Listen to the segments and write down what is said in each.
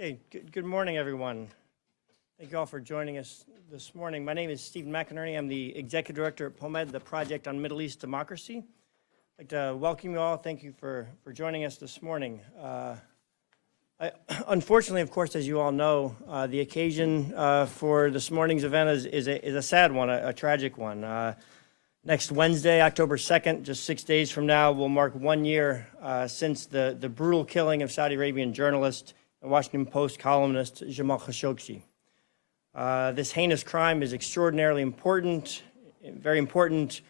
Okay, good morning, everyone. Thank you all for joining us this morning. My name is Stephen McInerney. I'm the Executive Director at POMED, the Project on Middle East Democracy. I'd like to welcome you all. Thank you for joining us this morning. Unfortunately, of course, as you all know, the occasion for this morning's event is a sad one, a tragic one. Next Wednesday, October 2nd, just 6 days from now, will mark 1 year since the brutal killing of Saudi Arabian journalist and Washington Post columnist Jamal Khashoggi. This heinous crime is extraordinarily important, very important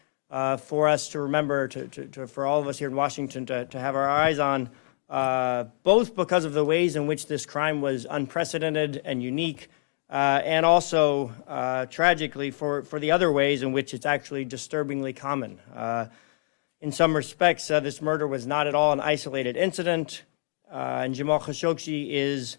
for us to remember, for all of us here in Washington to have our eyes on, both because of the ways in which this crime was unprecedented and unique, and also, tragically, for the other ways in which it's actually disturbingly common. In some respects, this murder was not at all an isolated incident, and Jamal Khashoggi is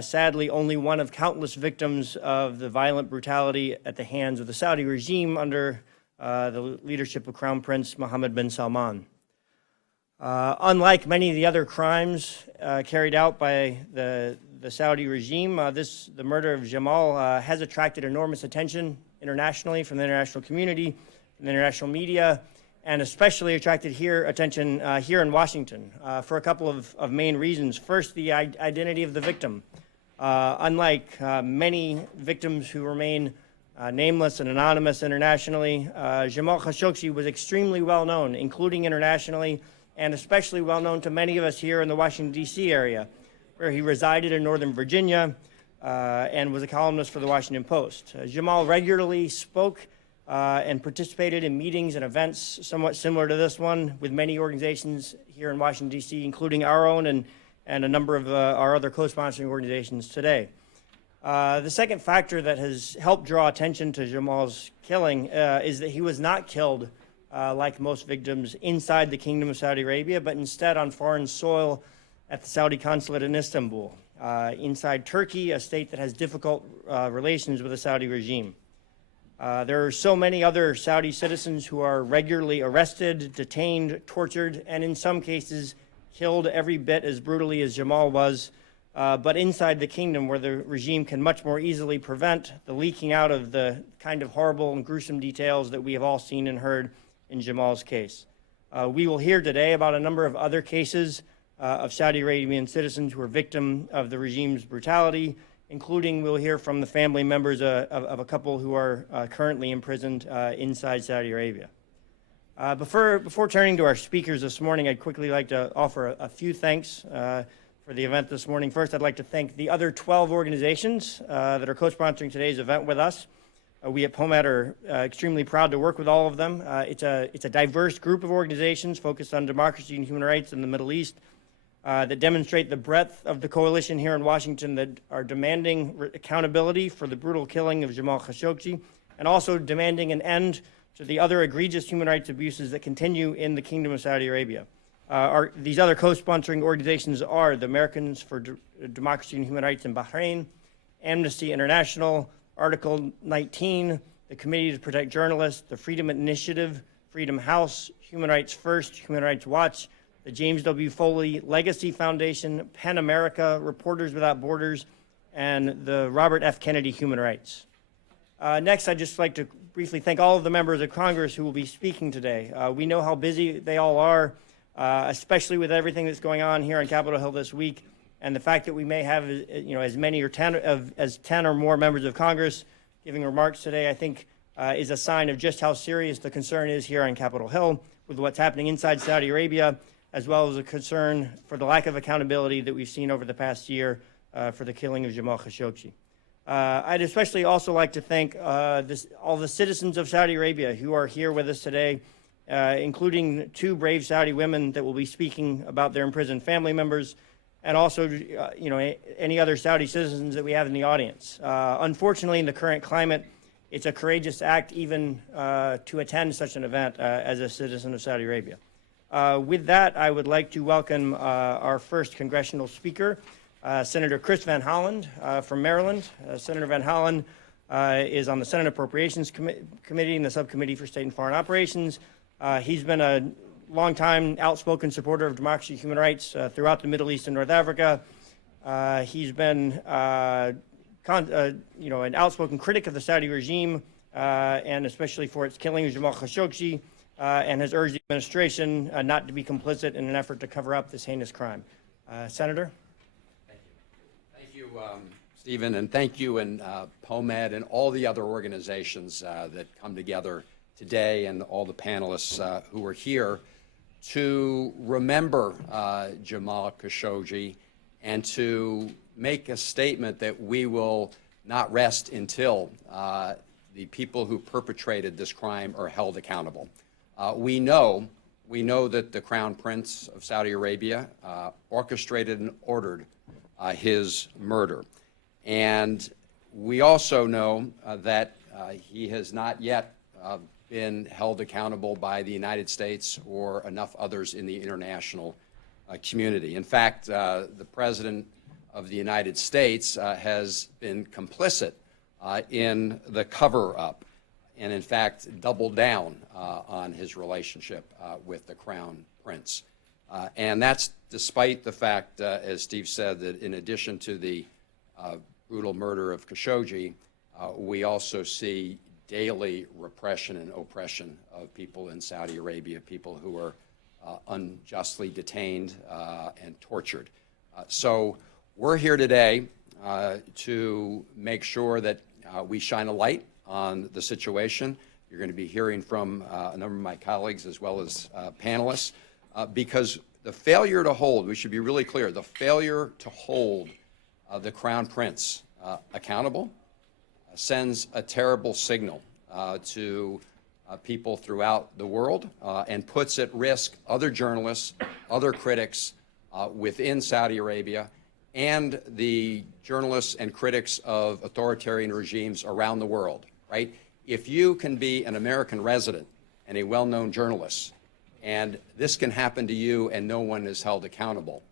sadly only one of countless victims of the violent brutality at the hands of the Saudi regime under the leadership of Crown Prince Mohammed bin Salman. Unlike many of the other crimes carried out by the Saudi regime, the murder of Jamal has attracted enormous attention internationally from the international community, from the international media, and especially attracted attention here in Washington for a couple of main reasons. First, the identity of the victim. Unlike many victims who remain nameless and anonymous internationally, Jamal Khashoggi was extremely well known, including internationally, and especially well known to many of us here in the Washington, D.C. area, where he resided in Northern Virginia and was a columnist for the Washington Post. Jamal regularly spoke and participated in meetings and events somewhat similar to this one with many organizations here in Washington, D.C., including our own and a number of our other co-sponsoring organizations today. The second factor that has helped draw attention to Jamal's killing is that he was not killed like most victims inside the Kingdom of Saudi Arabia, but instead on foreign soil at the Saudi consulate in Istanbul, inside Turkey, a state that has difficult relations with the Saudi regime. There are so many other Saudi citizens who are regularly arrested, detained, tortured, and in some cases killed every bit as brutally as Jamal was, but inside the kingdom where the regime can much more easily prevent the leaking out of the kind of horrible and gruesome details that we have all seen and heard in Jamal's case. We will hear today about a number of other cases of Saudi Arabian citizens who are victim of the regime's brutality, including we'll hear from the family members of a couple who are currently imprisoned inside Saudi Arabia. Before turning to our speakers this morning, I'd quickly like to offer a few thanks for the event this morning. First, I'd like to thank the other 12 organizations that are co-sponsoring today's event with us. We at POMED are extremely proud to work with all of them. It's a diverse group of organizations focused on democracy and human rights in the Middle East that demonstrate the breadth of the coalition here in Washington that are demanding accountability for the brutal killing of Jamal Khashoggi and also demanding an end to the other egregious human rights abuses that continue in the Kingdom of Saudi Arabia. These other co-sponsoring organizations are the Americans for Democracy and Human Rights in Bahrain, Amnesty International, Article 19, the Committee to Protect Journalists, the Freedom Initiative, Freedom House, Human Rights First, Human Rights Watch, the James W. Foley Legacy Foundation, PEN America, Reporters Without Borders, and the Robert F. Kennedy Human Rights. Next, I'd just like to briefly thank all of the members of Congress who will be speaking today. We know how busy they all are, especially with everything that's going on here on Capitol Hill this week, and the fact that we may have as many as 10 or more members of Congress giving remarks today, I think is a sign of just how serious the concern is here on Capitol Hill with what's happening inside Saudi Arabia, as well as a concern for the lack of accountability that we've seen over the past year for the killing of Jamal Khashoggi. I'd especially also like to thank all the citizens of Saudi Arabia who are here with us today, including 2 brave Saudi women that will be speaking about their imprisoned family members, and also any other Saudi citizens that we have in the audience. Unfortunately, in the current climate, it's a courageous act even to attend such an event as a citizen of Saudi Arabia. With that, I would like to welcome our first congressional speaker, Senator Chris Van Hollen from Maryland. Senator Van Hollen is on the Senate Appropriations Committee and the Subcommittee for State and Foreign Operations. He's been a longtime outspoken supporter of democracy and human rights throughout the Middle East and North Africa. He's been, an outspoken critic of the Saudi regime, and especially for its killing of Jamal Khashoggi, and has urged the administration not to be complicit in an effort to cover up this heinous crime. Senator? Thank you, Stephen, and thank you and POMED and all the other organizations that come together today, and all the panelists who are here to remember Jamal Khashoggi and to make a statement that we will not rest until the people who perpetrated this crime are held accountable. We know that the Crown Prince of Saudi Arabia orchestrated and ordered his murder. And we also know that he has not yet been held accountable by the United States or enough others in the international community. In fact, the President of the United States has been complicit in the cover-up, and in fact doubled down on his relationship with the Crown Prince. And that's despite the fact, as Steve said, that in addition to the brutal murder of Khashoggi, we also see daily repression and oppression of people in Saudi Arabia, people who are unjustly detained and tortured. So we're here today to make sure that we shine a light on the situation. You're going to be hearing from a number of my colleagues as well as panelists, because the failure to hold, we should be really clear, the failure to hold the Crown Prince accountable sends a terrible signal to people throughout the world and puts at risk other journalists, other critics within Saudi Arabia, and the journalists and critics of authoritarian regimes around the world, right? If you can be an American resident and a well-known journalist, and this can happen to you and no one is held accountable,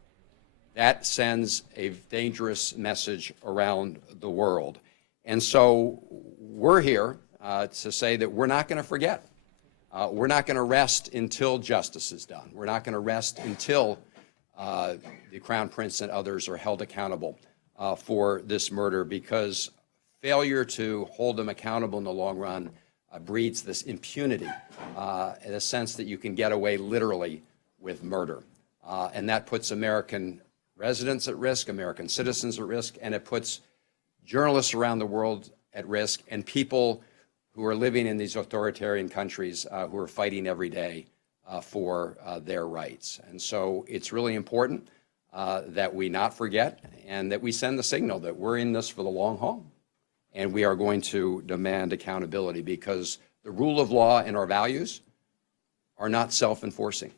that sends a dangerous message around the world. And so we're here to say that we're not going to forget. We're not going to rest until justice is done. We're not going to rest until the Crown Prince and others are held accountable for this murder, because failure to hold them accountable in the long run breeds this impunity, in a sense that you can get away literally with murder. And that puts American residents at risk, American citizens at risk, and it puts journalists around the world at risk, and people who are living in these authoritarian countries who are fighting every day for their rights. And so it's really important that we not forget, and that we send the signal that we're in this for the long haul, and we are going to demand accountability, because the rule of law and our values are not self-enforcing.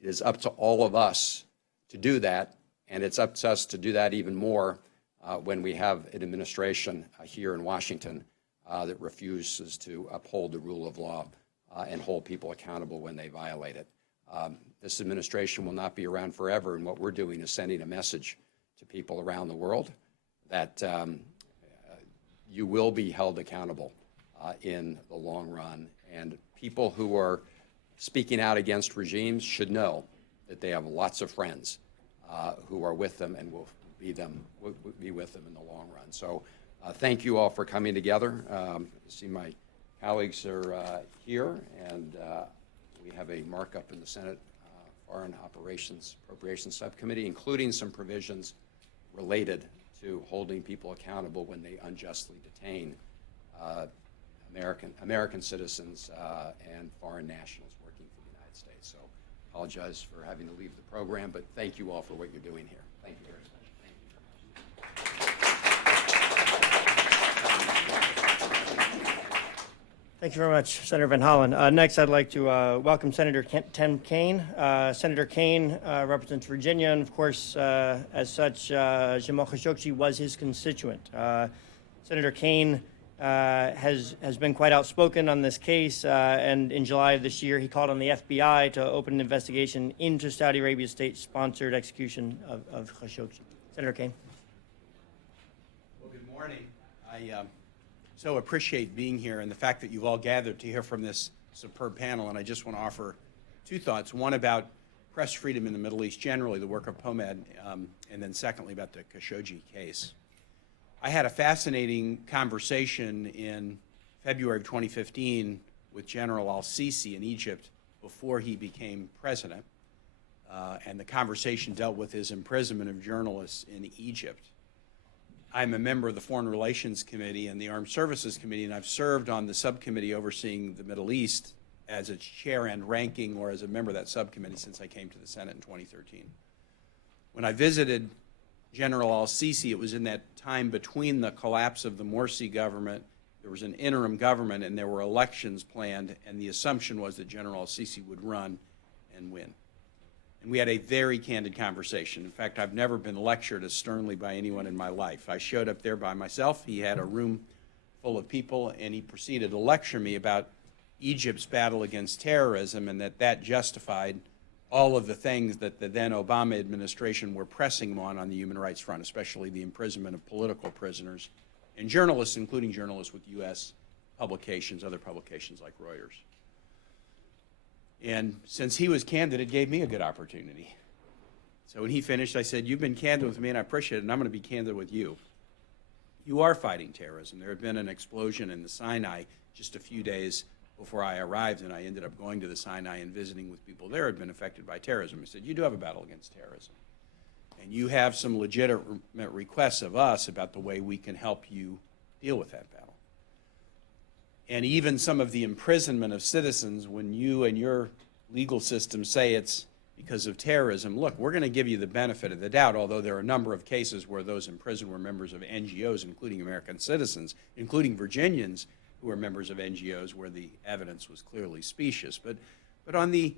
It is up to all of us to do that, and it's up to us to do that even more when we have an administration here in Washington that refuses to uphold the rule of law and hold people accountable when they violate it. This administration will not be around forever, and what we're doing is sending a message to people around the world that you will be held accountable in the long run. And people who are speaking out against regimes should know that they have lots of friends who are with them and will be with them in the long run. So thank you all for coming together. I see my colleagues are here, and we have a markup in the Senate Foreign Operations Appropriations Subcommittee, including some provisions related to holding people accountable when they unjustly detain American citizens and foreign nationals working for the United States. So apologize for having to leave the program, but thank you all for what you're doing here. Thank you very much. Thank you very much, Senator Van Hollen. Next, I'd like to welcome Senator Tim Kaine. Senator Kaine represents Virginia, and of course, as such, Jamal Khashoggi was his constituent. Senator Kaine has been quite outspoken on this case, and in July of this year, he called on the FBI to open an investigation into Saudi Arabia's state-sponsored execution of Khashoggi. Senator Kaine. Well, good morning. I so appreciate being here and the fact that you've all gathered to hear from this superb panel, and I just want to offer two thoughts. One about press freedom in the Middle East generally, the work of POMAD, and then secondly about the Khashoggi case. I had a fascinating conversation in February of 2015 with General Al-Sisi in Egypt before he became president, and the conversation dealt with his imprisonment of journalists in Egypt. I'm a member of the Foreign Relations Committee and the Armed Services Committee, and I've served on the subcommittee overseeing the Middle East as its chair and ranking or as a member of that subcommittee since I came to the Senate in 2013. When I visited General Al-Sisi, it was in that time between the collapse of the Morsi government, there was an interim government, and there were elections planned, and the assumption was that General Al-Sisi would run and win. And we had a very candid conversation. In fact, I've never been lectured as sternly by anyone in my life. I showed up there by myself. He had a room full of people, and he proceeded to lecture me about Egypt's battle against terrorism and that justified all of the things that the then Obama administration were pressing him on the human rights front, especially the imprisonment of political prisoners and journalists, including journalists with U.S. publications, other publications like Reuters. And since he was candid, it gave me a good opportunity. So when he finished, I said, "You've been candid with me, and I appreciate it, and I'm going to be candid with you. You are fighting terrorism. There had been an explosion in the Sinai just a few days before I arrived, and I ended up going to the Sinai and visiting with people there who had been affected by terrorism." I said, "You do have a battle against terrorism, and you have some legitimate requests of us about the way we can help you deal with that battle. And even some of the imprisonment of citizens, when you and your legal system say it's because of terrorism, look, we're going to give you the benefit of the doubt, although there are a number of cases where those imprisoned were members of NGOs, including American citizens, including Virginians who were members of NGOs where the evidence was clearly specious. But on the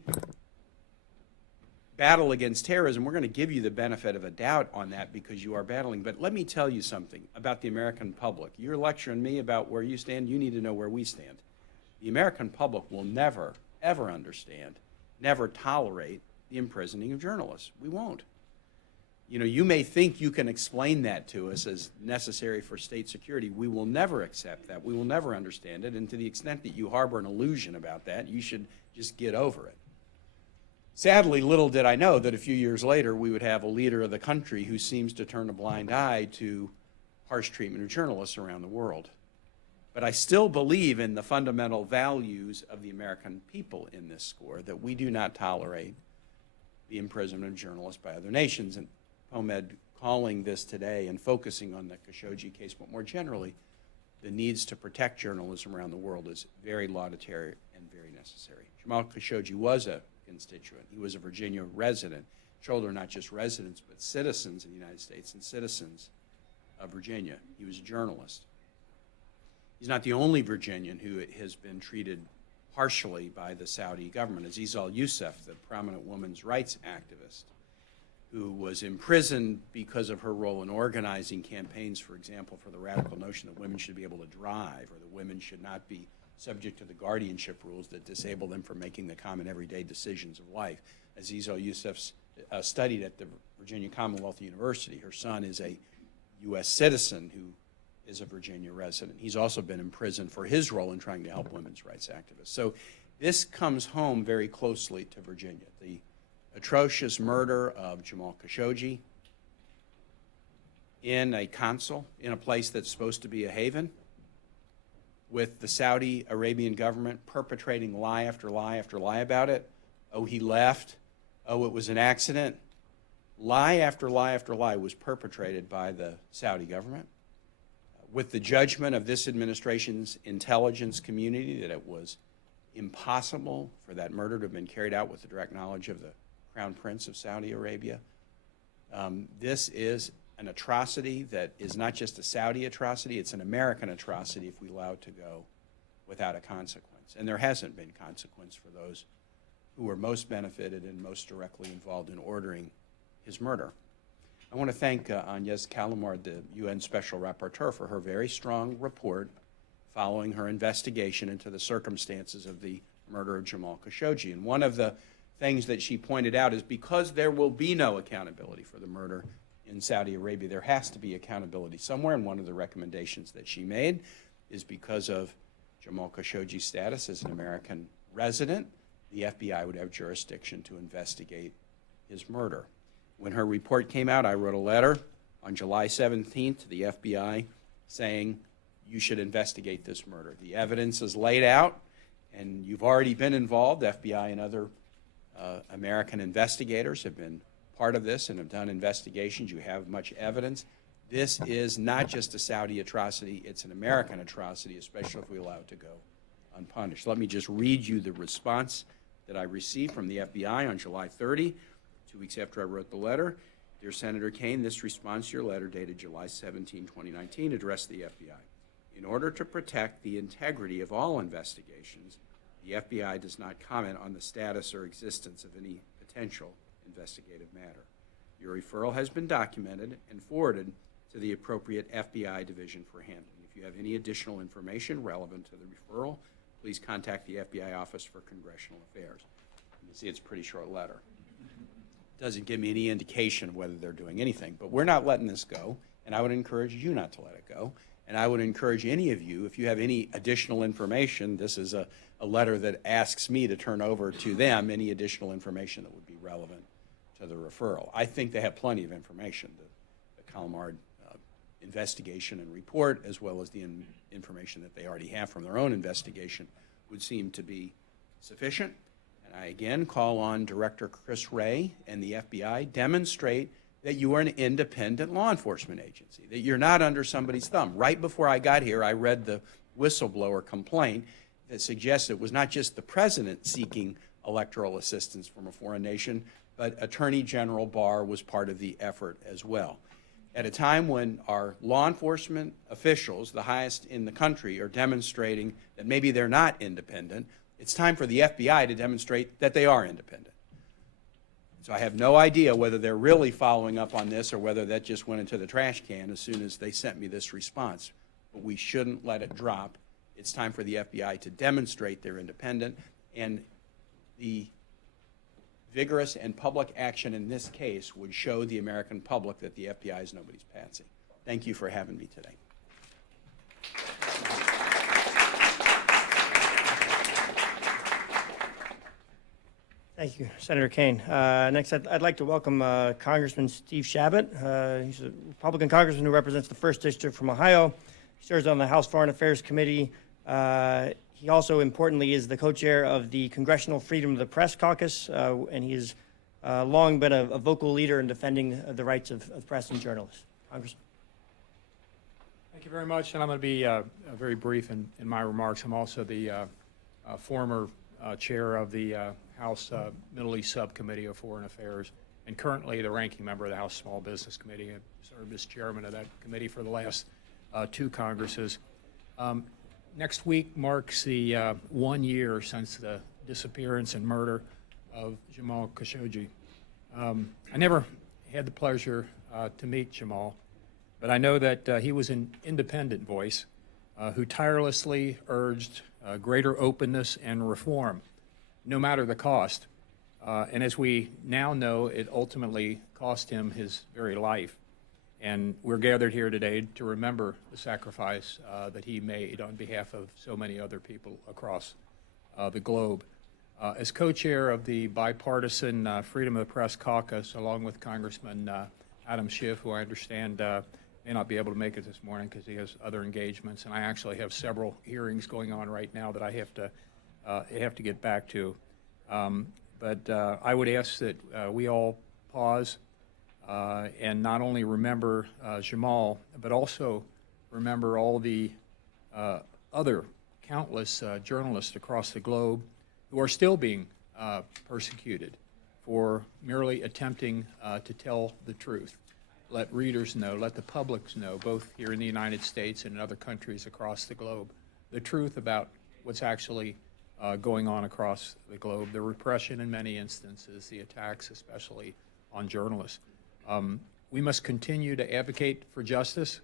battle against terrorism, we're going to give you the benefit of a doubt on that because you are battling. But let me tell you something about the American public. You're lecturing me about where you stand. You need to know where we stand. The American public will never, ever understand, never tolerate the imprisoning of journalists. We won't. You know, you may think you can explain that to us as necessary for state security. We will never accept that. We will never understand it. And to the extent that you harbor an illusion about that, you should just get over it. Sadly, little did I know that a few years later we would have a leader of the country who seems to turn a blind eye to harsh treatment of journalists around the world. But I still believe in the fundamental values of the American people in this score, that we do not tolerate the imprisonment of journalists by other nations. And POMAD calling this today and focusing on the Khashoggi case, but more generally, the needs to protect journalism around the world is very laudatory and very necessary. Jamal Khashoggi was a constituent. He was a Virginia resident. Children, not just residents, but citizens of the United States and citizens of Virginia. He was a journalist. He's not the only Virginian who has been treated harshly by the Saudi government. Aziz al-Youssef, the prominent women's rights activist, who was imprisoned because of her role in organizing campaigns, for example, for the radical notion that women should be able to drive or that women should not be subject to the guardianship rules that disable them from making the common everyday decisions of life. Aziz al-Youssef studied at the Virginia Commonwealth University. Her son is a U.S. citizen who is a Virginia resident. He's also been imprisoned for his role in trying to help women's rights activists. So this comes home very closely to Virginia. The atrocious murder of Jamal Khashoggi in a consul, in a place that's supposed to be a haven, with the Saudi Arabian government perpetrating lie after lie after lie about it. Oh, he left. Oh, it was an accident. Lie after lie after lie was perpetrated by the Saudi government with the judgment of this administration's intelligence community that it was impossible for that murder to have been carried out with the direct knowledge of the Crown Prince of Saudi Arabia. This is an atrocity that is not just a Saudi atrocity, it's an American atrocity if we allow it to go without a consequence. And there hasn't been consequence for those who were most benefited and most directly involved in ordering his murder. I want to thank Agnès Callamard, the UN Special Rapporteur, for her very strong report following her investigation into the circumstances of the murder of Jamal Khashoggi. And one of the things that she pointed out is because there will be no accountability for the murder in Saudi Arabia, there has to be accountability somewhere, and one of the recommendations that she made is because of Jamal Khashoggi's status as an American resident, the FBI would have jurisdiction to investigate his murder. When her report came out, I wrote a letter on July 17th to the FBI saying, you should investigate this murder. The evidence is laid out, and you've already been involved. FBI and other American investigators have been part of this and have done investigations. You have much evidence. This is not just a Saudi atrocity, it's an American atrocity, especially if we allow it to go unpunished. Let me just read you the response that I received from the FBI on July 30, 2 weeks after I wrote the letter. Dear Senator Kaine, this response to your letter dated July 17, 2019, addressed the FBI. In order to protect the integrity of all investigations, the FBI does not comment on the status or existence of any potential investigative matter. Your referral has been documented and forwarded to the appropriate FBI division for handling. If you have any additional information relevant to the referral, please contact the FBI Office for Congressional Affairs. You can see it's a pretty short letter. Doesn't give me any indication of whether they're doing anything, but we're not letting this go, and I would encourage you not to let it go. And I would encourage any of you, if you have any additional information, this is a letter that asks me to turn over to them any additional information that would be relevant to the referral. I think they have plenty of information. The Callamard investigation and report, as well as the information that they already have from their own investigation, would seem to be sufficient. And I again call on Director Chris Wray and the FBI, demonstrate that you are an independent law enforcement agency, that you're not under somebody's thumb. Right before I got here, I read the whistleblower complaint that suggests it was not just the president seeking electoral assistance from a foreign nation, but Attorney General Barr was part of the effort as well. At a time when our law enforcement officials, the highest in the country, are demonstrating that maybe they're not independent, it's time for the FBI to demonstrate that they are independent. So I have no idea whether they're really following up on this or whether that just went into the trash can as soon as they sent me this response. But we shouldn't let it drop. It's time for the FBI to demonstrate they're independent, and the vigorous and public action in this case would show the American public that the FBI is nobody's patsy. Thank you for having me today. Thank you, Senator Kaine. Next, I'd like to welcome Congressman Steve Chabot. He's a Republican congressman who represents the 1st District from Ohio. He serves on the House Foreign Affairs Committee. He also, importantly, is the co-chair of the Congressional Freedom of the Press Caucus, and he has long been a vocal leader in defending the rights of press and journalists. Congressman. Thank you very much, and I'm going to be very brief in my remarks. I'm also the former chair of the House Middle East Subcommittee of Foreign Affairs, and currently the ranking member of the House Small Business Committee. I've served as chairman of that committee for the last 2 Congresses. Next week marks the 1 year since the disappearance and murder of Jamal Khashoggi. I never had the pleasure to meet Jamal, but I know that he was an independent voice who tirelessly urged greater openness and reform, no matter the cost. And as we now know, it ultimately cost him his very life. And we're gathered here today to remember the sacrifice that he made on behalf of so many other people across the globe. As co-chair of the bipartisan Freedom of the Press Caucus, along with Congressman Adam Schiff, who I understand may not be able to make it this morning because he has other engagements, and I actually have several hearings going on right now that I have to get back to. But I would ask that we all pause and not only remember Jamal, but also remember all the other countless journalists across the globe who are still being persecuted for merely attempting to tell the truth. Let readers know, let the public know, both here in the United States and in other countries across the globe, the truth about what's actually going on across the globe, the repression in many instances, the attacks especially on journalists. We must continue to advocate for justice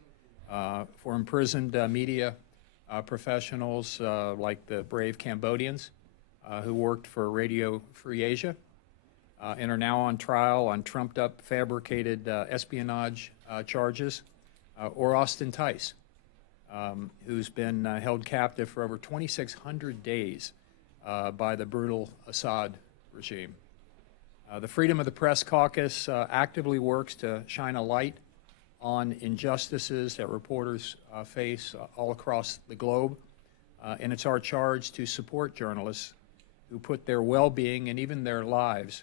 for imprisoned media professionals like the brave Cambodians who worked for Radio Free Asia and are now on trial on trumped-up, fabricated espionage charges, or Austin Tice, who's been held captive for over 2,600 days by the brutal Assad regime. The Freedom of the Press Caucus actively works to shine a light on injustices that reporters face all across the globe. And it's our charge to support journalists who put their well-being and even their lives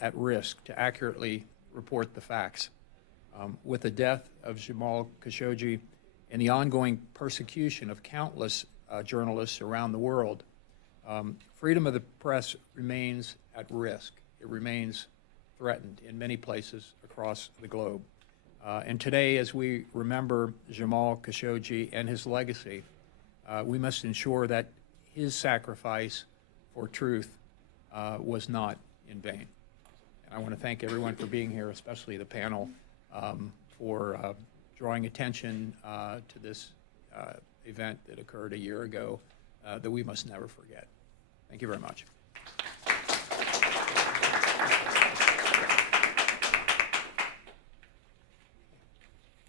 at risk to accurately report the facts. With the death of Jamal Khashoggi and the ongoing persecution of countless journalists around the world, freedom of the press remains at risk. It remains threatened in many places across the globe. And today, as we remember Jamal Khashoggi and his legacy, we must ensure that his sacrifice for truth was not in vain. And I want to thank everyone for being here, especially the panel, for drawing attention to this event that occurred a year ago that we must never forget. Thank you very much.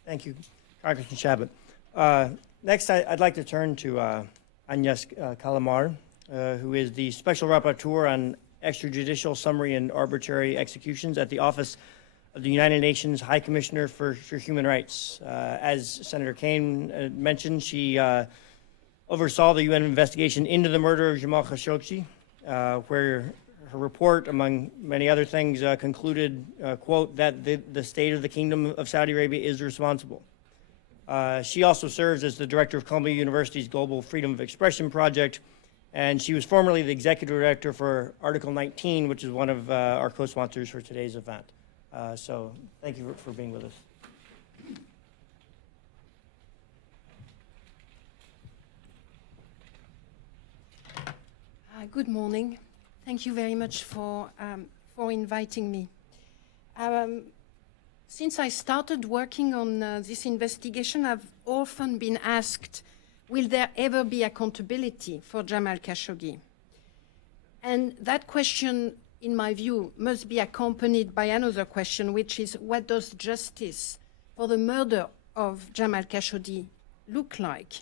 Thank you, Congressman Chabot. Next, I'd like to turn to Agnès Callamard, who is the Special Rapporteur on extrajudicial summary and arbitrary executions at the Office of the United Nations High Commissioner for Human Rights. As Senator Kaine mentioned, she oversaw the UN investigation into the murder of Jamal Khashoggi, where her report, among many other things, concluded, quote, that the state of the Kingdom of Saudi Arabia is responsible. She also serves as the director of Columbia University's Global Freedom of Expression Project, and she was formerly the executive director for Article 19, which is one of our co-sponsors for today's event. So thank you for being with us. Good morning. Thank you very much for inviting me. Since I started working on this investigation, I've often been asked, will there ever be accountability for Jamal Khashoggi? And that question, in my view, must be accompanied by another question, which is, what does justice for the murder of Jamal Khashoggi look like?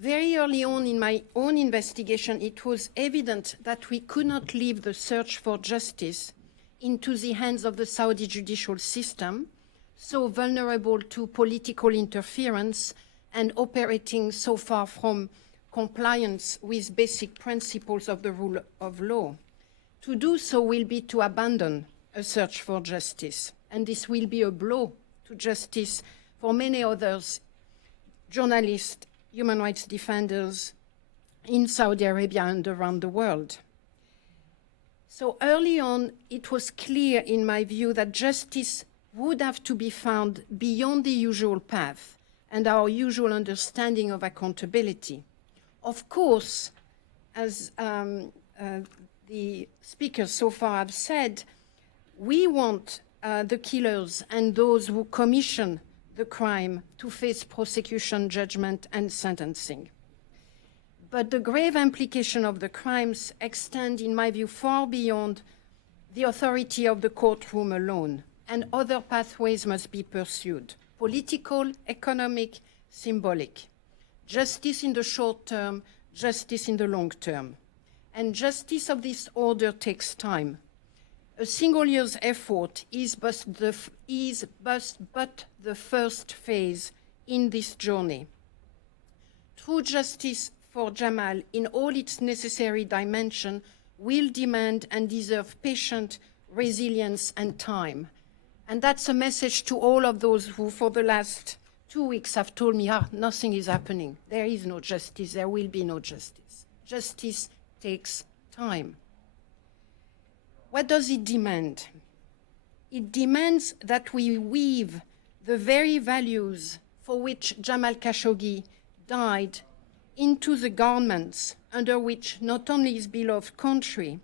Very early on in my own investigation, it was evident that we could not leave the search for justice into the hands of the Saudi judicial system, so vulnerable to political interference and operating so far from compliance with basic principles of the rule of law. To do so will be to abandon a search for justice, and this will be a blow to justice for many others, journalists, human rights defenders in Saudi Arabia and around the world. So early on, it was clear, in my view, that justice would have to be found beyond the usual path and our usual understanding of accountability. Of course, as the speakers so far have said, we want the killers and those who commission the crime to face prosecution, judgment, and sentencing. But the grave implication of the crimes extend, in my view, far beyond the authority of the courtroom alone, and other pathways must be pursued: political, economic, symbolic. Justice in the short term, justice in the long term. And justice of this order takes time. A single year's effort is but the first phase in this journey. True justice for Jamal in all its necessary dimension will demand and deserve patient resilience and time. And that's a message to all of those who for the last 2 weeks have told me, nothing is happening. There is no justice, there will be no justice. Justice takes time. What does it demand? It demands that we weave the very values for which Jamal Khashoggi died into the garments under which not only his beloved country,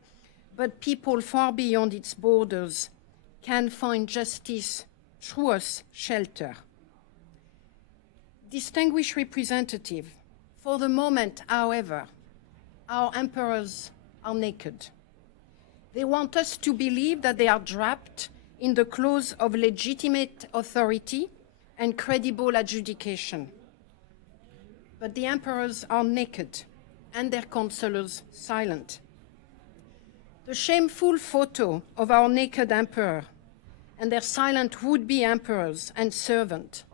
but people far beyond its borders can find justice, truth, shelter. Distinguished representative, for the moment, however, our emperors are naked. They want us to believe that they are draped in the clothes of legitimate authority and credible adjudication. But the emperors are naked and their counselors silent. The shameful photo of our naked emperor and their silent would-be emperors and servant,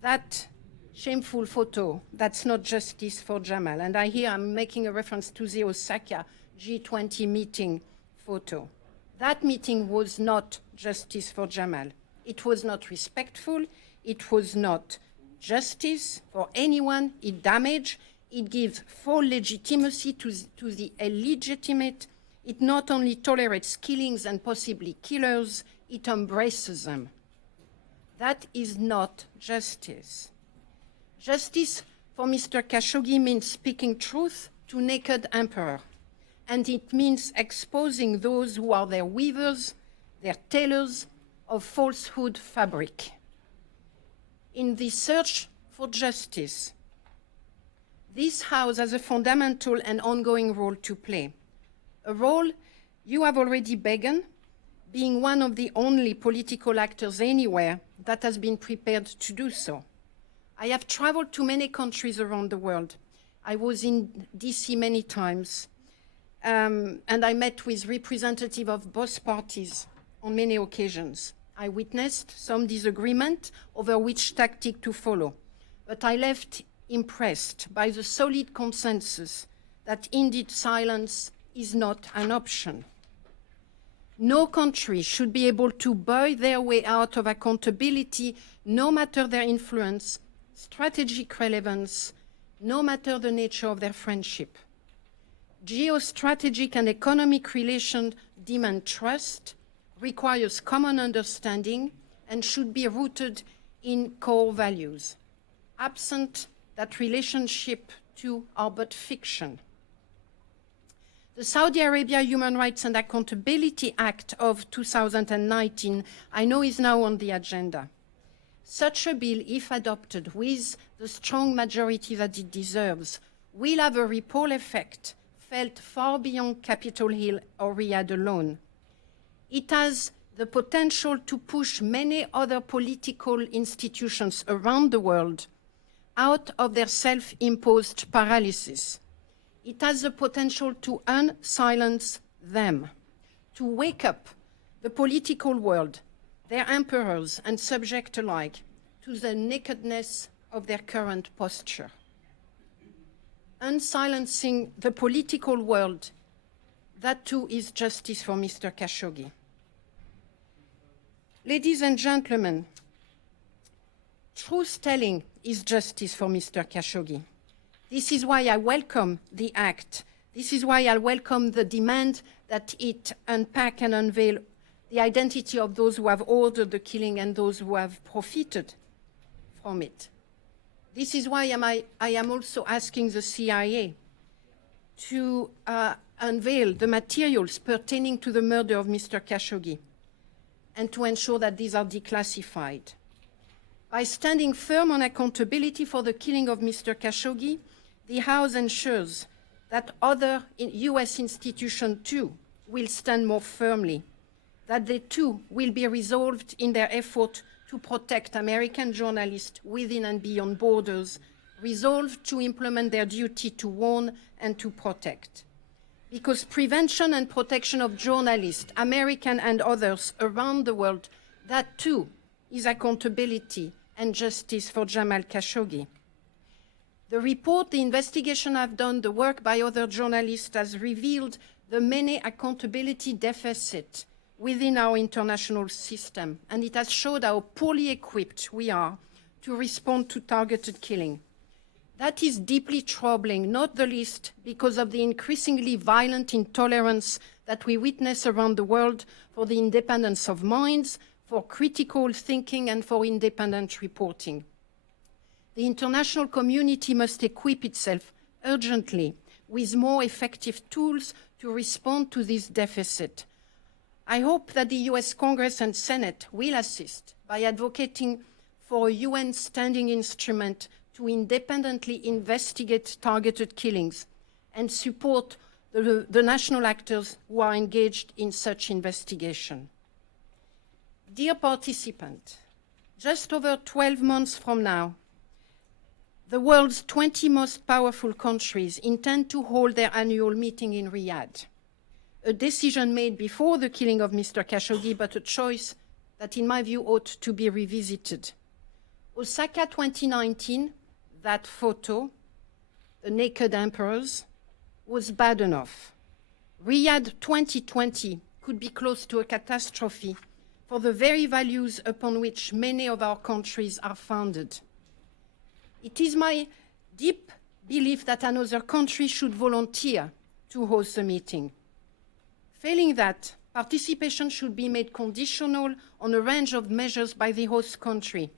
that shameful photo, that's not justice for Jamal. And I'm making a reference to the Osaka G20 meeting photo. That meeting was not justice for Jamal. It was not respectful. It was not justice for anyone. It damaged. It gives full legitimacy to the illegitimate. It not only tolerates killings and possibly killers, it embraces them. That is not justice. Justice for Mr. Khashoggi means speaking truth to naked emperor. And it means exposing those who are their weavers, their tailors of falsehood fabric. In the search for justice, this House has a fundamental and ongoing role to play. A role you have already begun, being one of the only political actors anywhere that has been prepared to do so. I have traveled to many countries around the world. I was in DC many times, and I met with representatives of both parties on many occasions. I witnessed some disagreement over which tactic to follow, but I left impressed by the solid consensus that indeed silence is not an option. No country should be able to buy their way out of accountability, no matter their influence, strategic relevance, no matter the nature of their friendship. Geostrategic and economic relations demand trust, requires common understanding, and should be rooted in core values. Absent that relationship, too, are but fiction. The Saudi Arabia Human Rights and Accountability Act of 2019, I know, is now on the agenda. Such a bill, if adopted with the strong majority that it deserves, will have a ripple effect felt far beyond Capitol Hill or Riyadh alone. It has the potential to push many other political institutions around the world out of their self-imposed paralysis. It has the potential to unsilence them, to wake up the political world, their emperors and subjects alike, to the nakedness of their current posture. Unsilencing the political world, that too is justice for Mr. Khashoggi. Ladies and gentlemen, truth-telling is justice for Mr. Khashoggi. This is why I welcome the act. This is why I welcome the demand that it unpack and unveil the identity of those who have ordered the killing and those who have profited from it. This is why I am also asking the CIA to unveil the materials pertaining to the murder of Mr. Khashoggi and to ensure that these are declassified. By standing firm on accountability for the killing of Mr. Khashoggi, the House ensures that other US institutions too will stand more firmly, that they too will be resolved in their effort to protect American journalists within and beyond borders, resolved to implement their duty to warn and to protect. Because prevention and protection of journalists, American and others around the world, that too is accountability and justice for Jamal Khashoggi. The report, the investigation I've done, the work by other journalists has revealed the many accountability deficits within our international system, and it has showed how poorly equipped we are to respond to targeted killing. That is deeply troubling, not the least because of the increasingly violent intolerance that we witness around the world for the independence of minds, for critical thinking, and for independent reporting. The international community must equip itself urgently with more effective tools to respond to this deficit. I hope that the US Congress and Senate will assist by advocating for a UN standing instrument to independently investigate targeted killings and support the national actors who are engaged in such investigation. Dear participant, just over 12 months from now, the world's 20 most powerful countries intend to hold their annual meeting in Riyadh. a decision made before the killing of Mr. Khashoggi, but a choice that, in my view, ought to be revisited. Osaka 2019, that photo, the naked emperors, was bad enough. Riyadh 2020 could be close to a catastrophe for the very values upon which many of our countries are founded. It is my deep belief that another country should volunteer to host the meeting. Failing that, participation should be made conditional on a range of measures by the host country,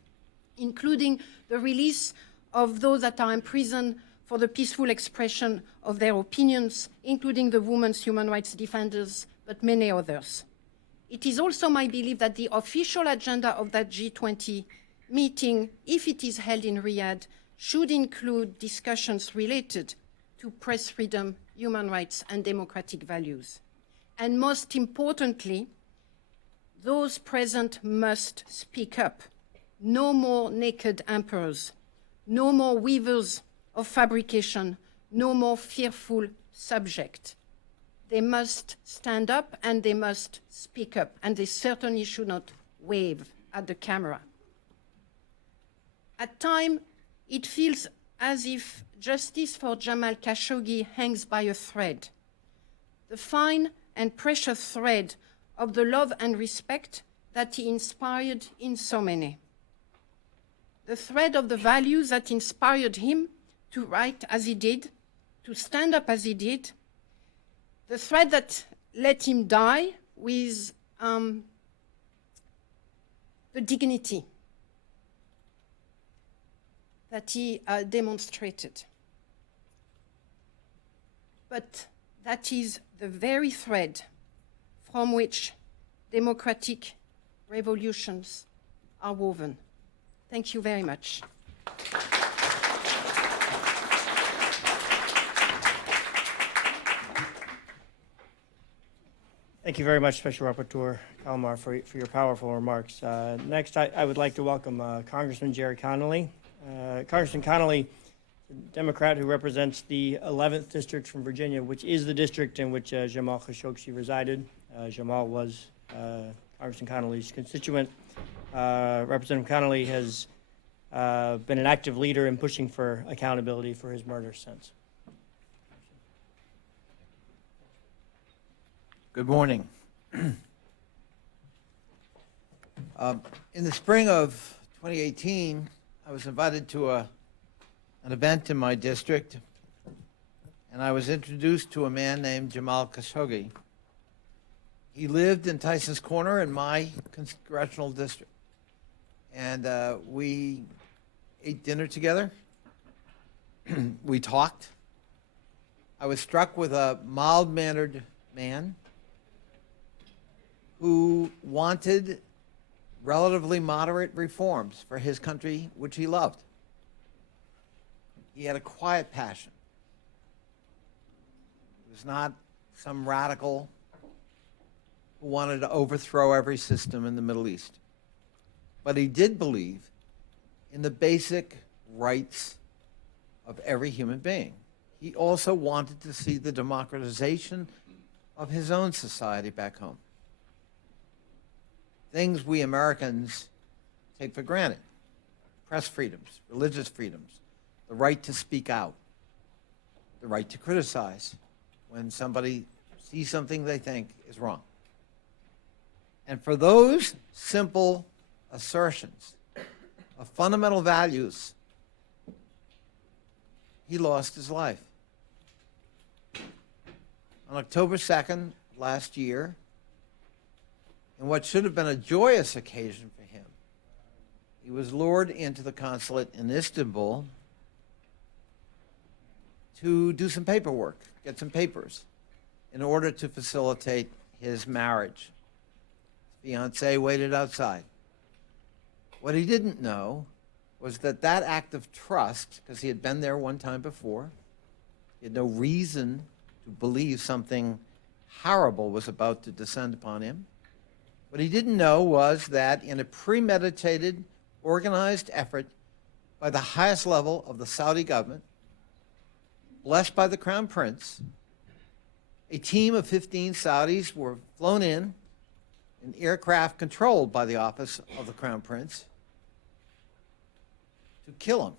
including the release of those that are imprisoned for the peaceful expression of their opinions, including the women's human rights defenders, but many others. It is also my belief that the official agenda of that G20 meeting, if it is held in Riyadh, should include discussions related to press freedom, human rights, and democratic values. And most importantly, those present must speak up. No more naked emperors, no more weavers of fabrication, no more fearful subject. They must stand up and they must speak up, and they certainly should not wave at the camera. At times, it feels as if justice for Jamal Khashoggi hangs by a thread, the fine and precious thread of the love and respect that he inspired in so many. The thread of the values that inspired him to write as he did, to stand up as he did, the thread that let him die with the dignity that he demonstrated. But that is the very thread from which democratic revolutions are woven. Thank you very much. Thank you very much, Special Rapporteur Callamard, for your powerful remarks. Next, I would like to welcome Congressman Gerry Connolly. Congressman Connolly, a Democrat who represents the 11th District from Virginia, which is the district in which Jamal Khashoggi resided. Jamal was Congressman Connolly's constituent. Representative Connolly has been an active leader in pushing for accountability for his murder since. Good morning. In the spring of 2018, I was invited to an event in my district, and I was introduced to a man named Jamal Khashoggi. He lived in Tyson's Corner in my congressional district, and we ate dinner together. We talked. I was struck with a mild-mannered man who wanted relatively moderate reforms for his country, which he loved. He had a quiet passion. He was not some radical who wanted to overthrow every system in the Middle East. But he did believe in the basic rights of every human being. He also wanted to see the democratization of his own society back home. Things we Americans take for granted: press freedoms, religious freedoms, the right to speak out, the right to criticize when somebody sees something they think is wrong. And for those simple assertions of fundamental values, he lost his life. On October 2nd last year, in what should have been a joyous occasion for him, he was lured into the consulate in Istanbul to do some paperwork, get some papers, in order to facilitate his marriage. His fiancée waited outside. What he didn't know was that that act of trust, because he had been there one time before, he had no reason to believe something horrible was about to descend upon him. What he didn't know was that in a premeditated, organized effort by the highest level of the Saudi government, blessed by the Crown Prince, A team of 15 Saudis were flown in aircraft controlled by the office of the Crown Prince to kill him.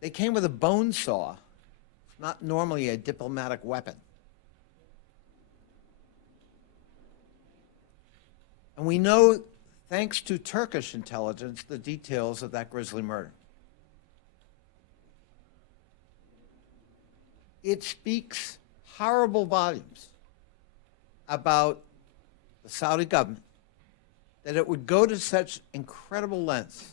They came with a bone saw. It's not normally a diplomatic weapon. And we know, thanks to Turkish intelligence, the details of that grisly murder. It speaks horrible volumes about the Saudi government that it would go to such incredible lengths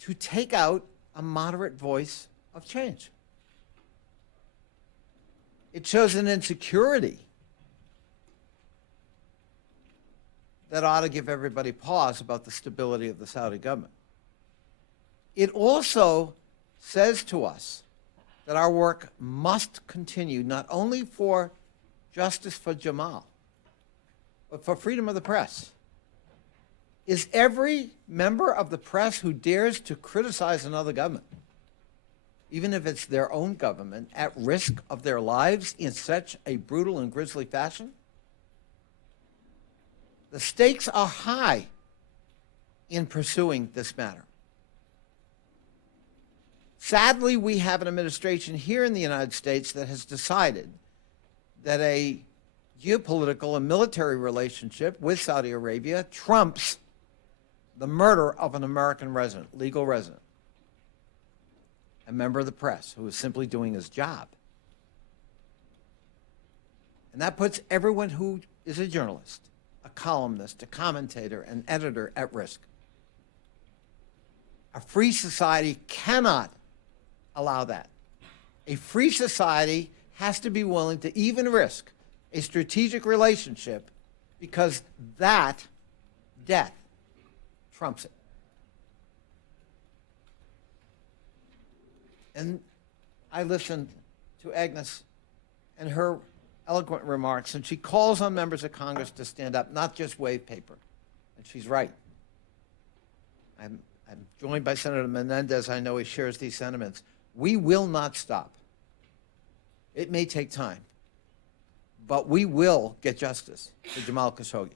to take out a moderate voice of change. It shows an insecurity that ought to give everybody pause about the stability of the Saudi government. It also says to us that our work must continue, not only for justice for Jamal, but for freedom of the press. Is every member of the press who dares to criticize another government, even if it's their own government, at risk of their lives in such a brutal and grisly fashion? The stakes are high in pursuing this matter. Sadly, we have an administration here in the United States that has decided that a geopolitical and military relationship with Saudi Arabia trumps the murder of an American resident, legal resident, a member of the press who is simply doing his job. And that puts everyone who is a journalist, a columnist, a commentator, an editor at risk. A free society cannot allow that. A free society has to be willing to even risk a strategic relationship because that death trumps it. And I listened to Agnès and her eloquent remarks, and she calls on members of Congress to stand up, not just wave paper. And she's right. I'm joined by Senator Menendez. I know he shares these sentiments. We will not stop. It may take time, but we will get justice for Jamal Khashoggi.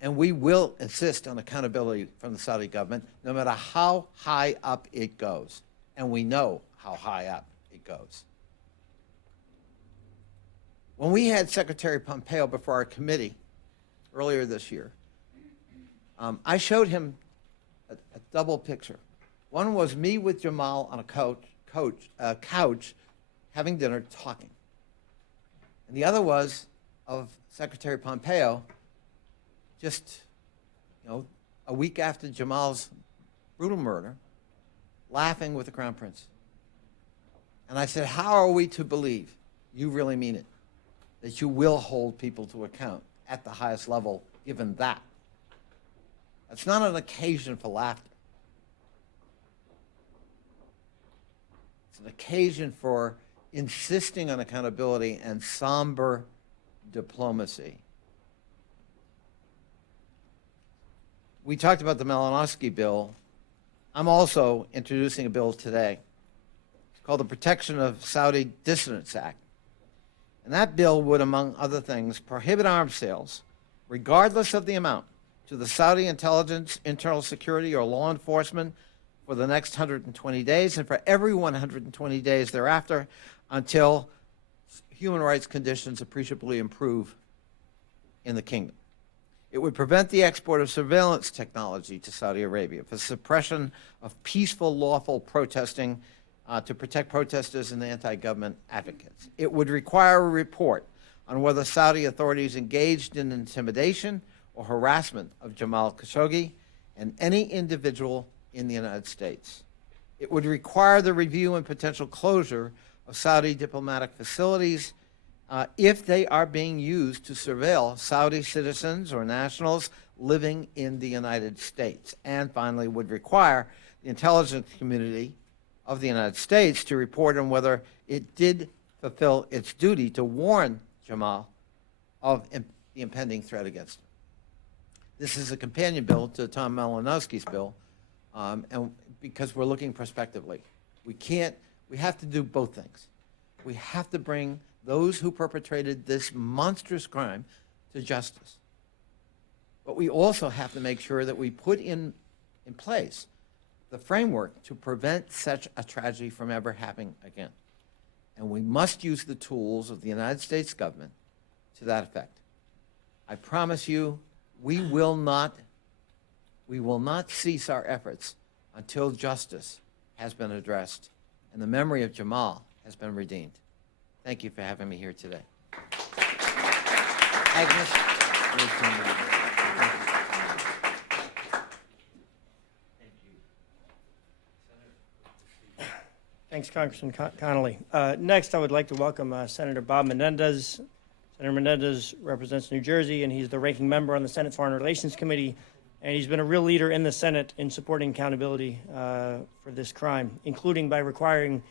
And we will insist on accountability from the Saudi government, no matter how high up it goes. And we know how high up it goes. When we had Secretary Pompeo before our committee earlier this year, I showed him a double picture. One was me with Jamal on a couch having dinner talking. And the other was of Secretary Pompeo just, a week after Jamal's brutal murder, laughing with the Crown Prince. And I said, how are we to believe you really mean it, that you will hold people to account at the highest level given that? That's not an occasion for laughter. It's an occasion for insisting on accountability and somber diplomacy. We talked about the Malinowski bill. I'm also introducing a bill today. It's called the Protection of Saudi Dissidents Act. And that bill would, among other things, prohibit arms sales, regardless of the amount, to the Saudi intelligence, internal security, or law enforcement for the next 120 days and for every 120 days thereafter until human rights conditions appreciably improve in the kingdom. It would prevent the export of surveillance technology to Saudi Arabia for suppression of peaceful, lawful protesting to protect protesters and anti-government advocates. It would require a report on whether Saudi authorities engaged in intimidation or harassment of Jamal Khashoggi and any individual in the United States. It would require the review and potential closure of Saudi diplomatic facilities if they are being used to surveil Saudi citizens or nationals living in the United States. And finally, would require the intelligence community of the United States to report on whether it did fulfill its duty to warn Jamal of the impending threat against him. This is a companion bill to Tom Malinowski's bill, and because we're looking prospectively. We can't We have to do both things. We have to bring those who perpetrated this monstrous crime to justice. But we also have to make sure that we put in place the framework to prevent such a tragedy from ever happening again. And we must use the tools of the United States government to that effect. I promise you, we will not cease our efforts until justice has been addressed and the memory of Jamal has been redeemed. Thank you for having me here today. Agnes, please come with me. Thanks, Congressman Connolly. Next, I would like to welcome Senator Bob Menendez. Senator Menendez represents New Jersey, and he's the ranking member on the Senate Foreign Relations Committee, and he's been a real leader in the Senate in supporting accountability for this crime, including by requiring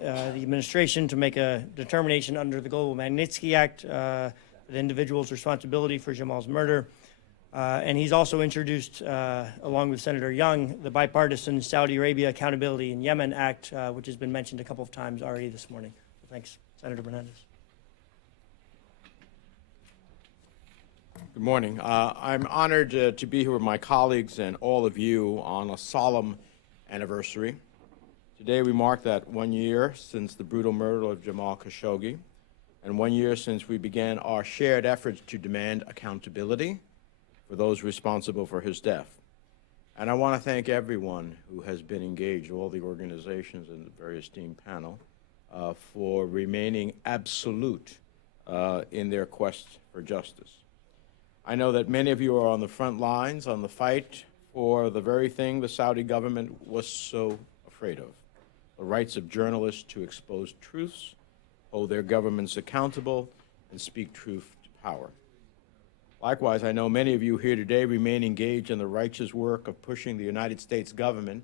the administration to make a determination under the Global Magnitsky Act for the individual's responsibility for Jamal's murder. And he's also introduced, along with Senator Young, the bipartisan Saudi Arabia Accountability in Yemen Act, which has been mentioned a couple of times already this morning. So thanks, Senator Menendez. Good morning. I'm honored to be here with my colleagues and all of you on a solemn anniversary. Today we mark that 1 year since the brutal murder of Jamal Khashoggi, and 1 year since we began our shared efforts to demand accountability for those responsible for his death. And I want to thank everyone who has been engaged, all the organizations and the very esteemed panel, for remaining absolute in their quest for justice. I know that many of you are on the front lines on the fight for the very thing the Saudi government was so afraid of, the rights of journalists to expose truths, hold their governments accountable, and speak truth to power. Likewise, I know many of you here today remain engaged in the righteous work of pushing the United States government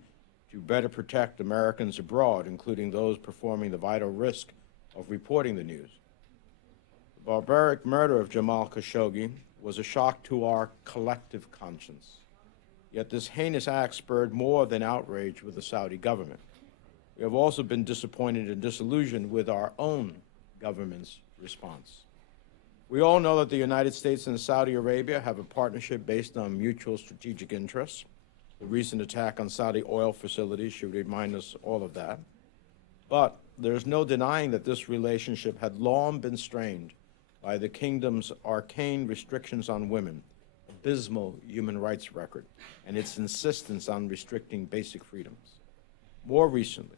to better protect Americans abroad, including those performing the vital risk of reporting the news. The barbaric murder of Jamal Khashoggi was a shock to our collective conscience. Yet this heinous act spurred more than outrage with the Saudi government. We have also been disappointed and disillusioned with our own government's response. We all know that the United States and Saudi Arabia have a partnership based on mutual strategic interests. The recent attack on Saudi oil facilities should remind us all of that. But there's no denying that this relationship had long been strained by the kingdom's arcane restrictions on women, abysmal human rights record, and its insistence on restricting basic freedoms. More recently,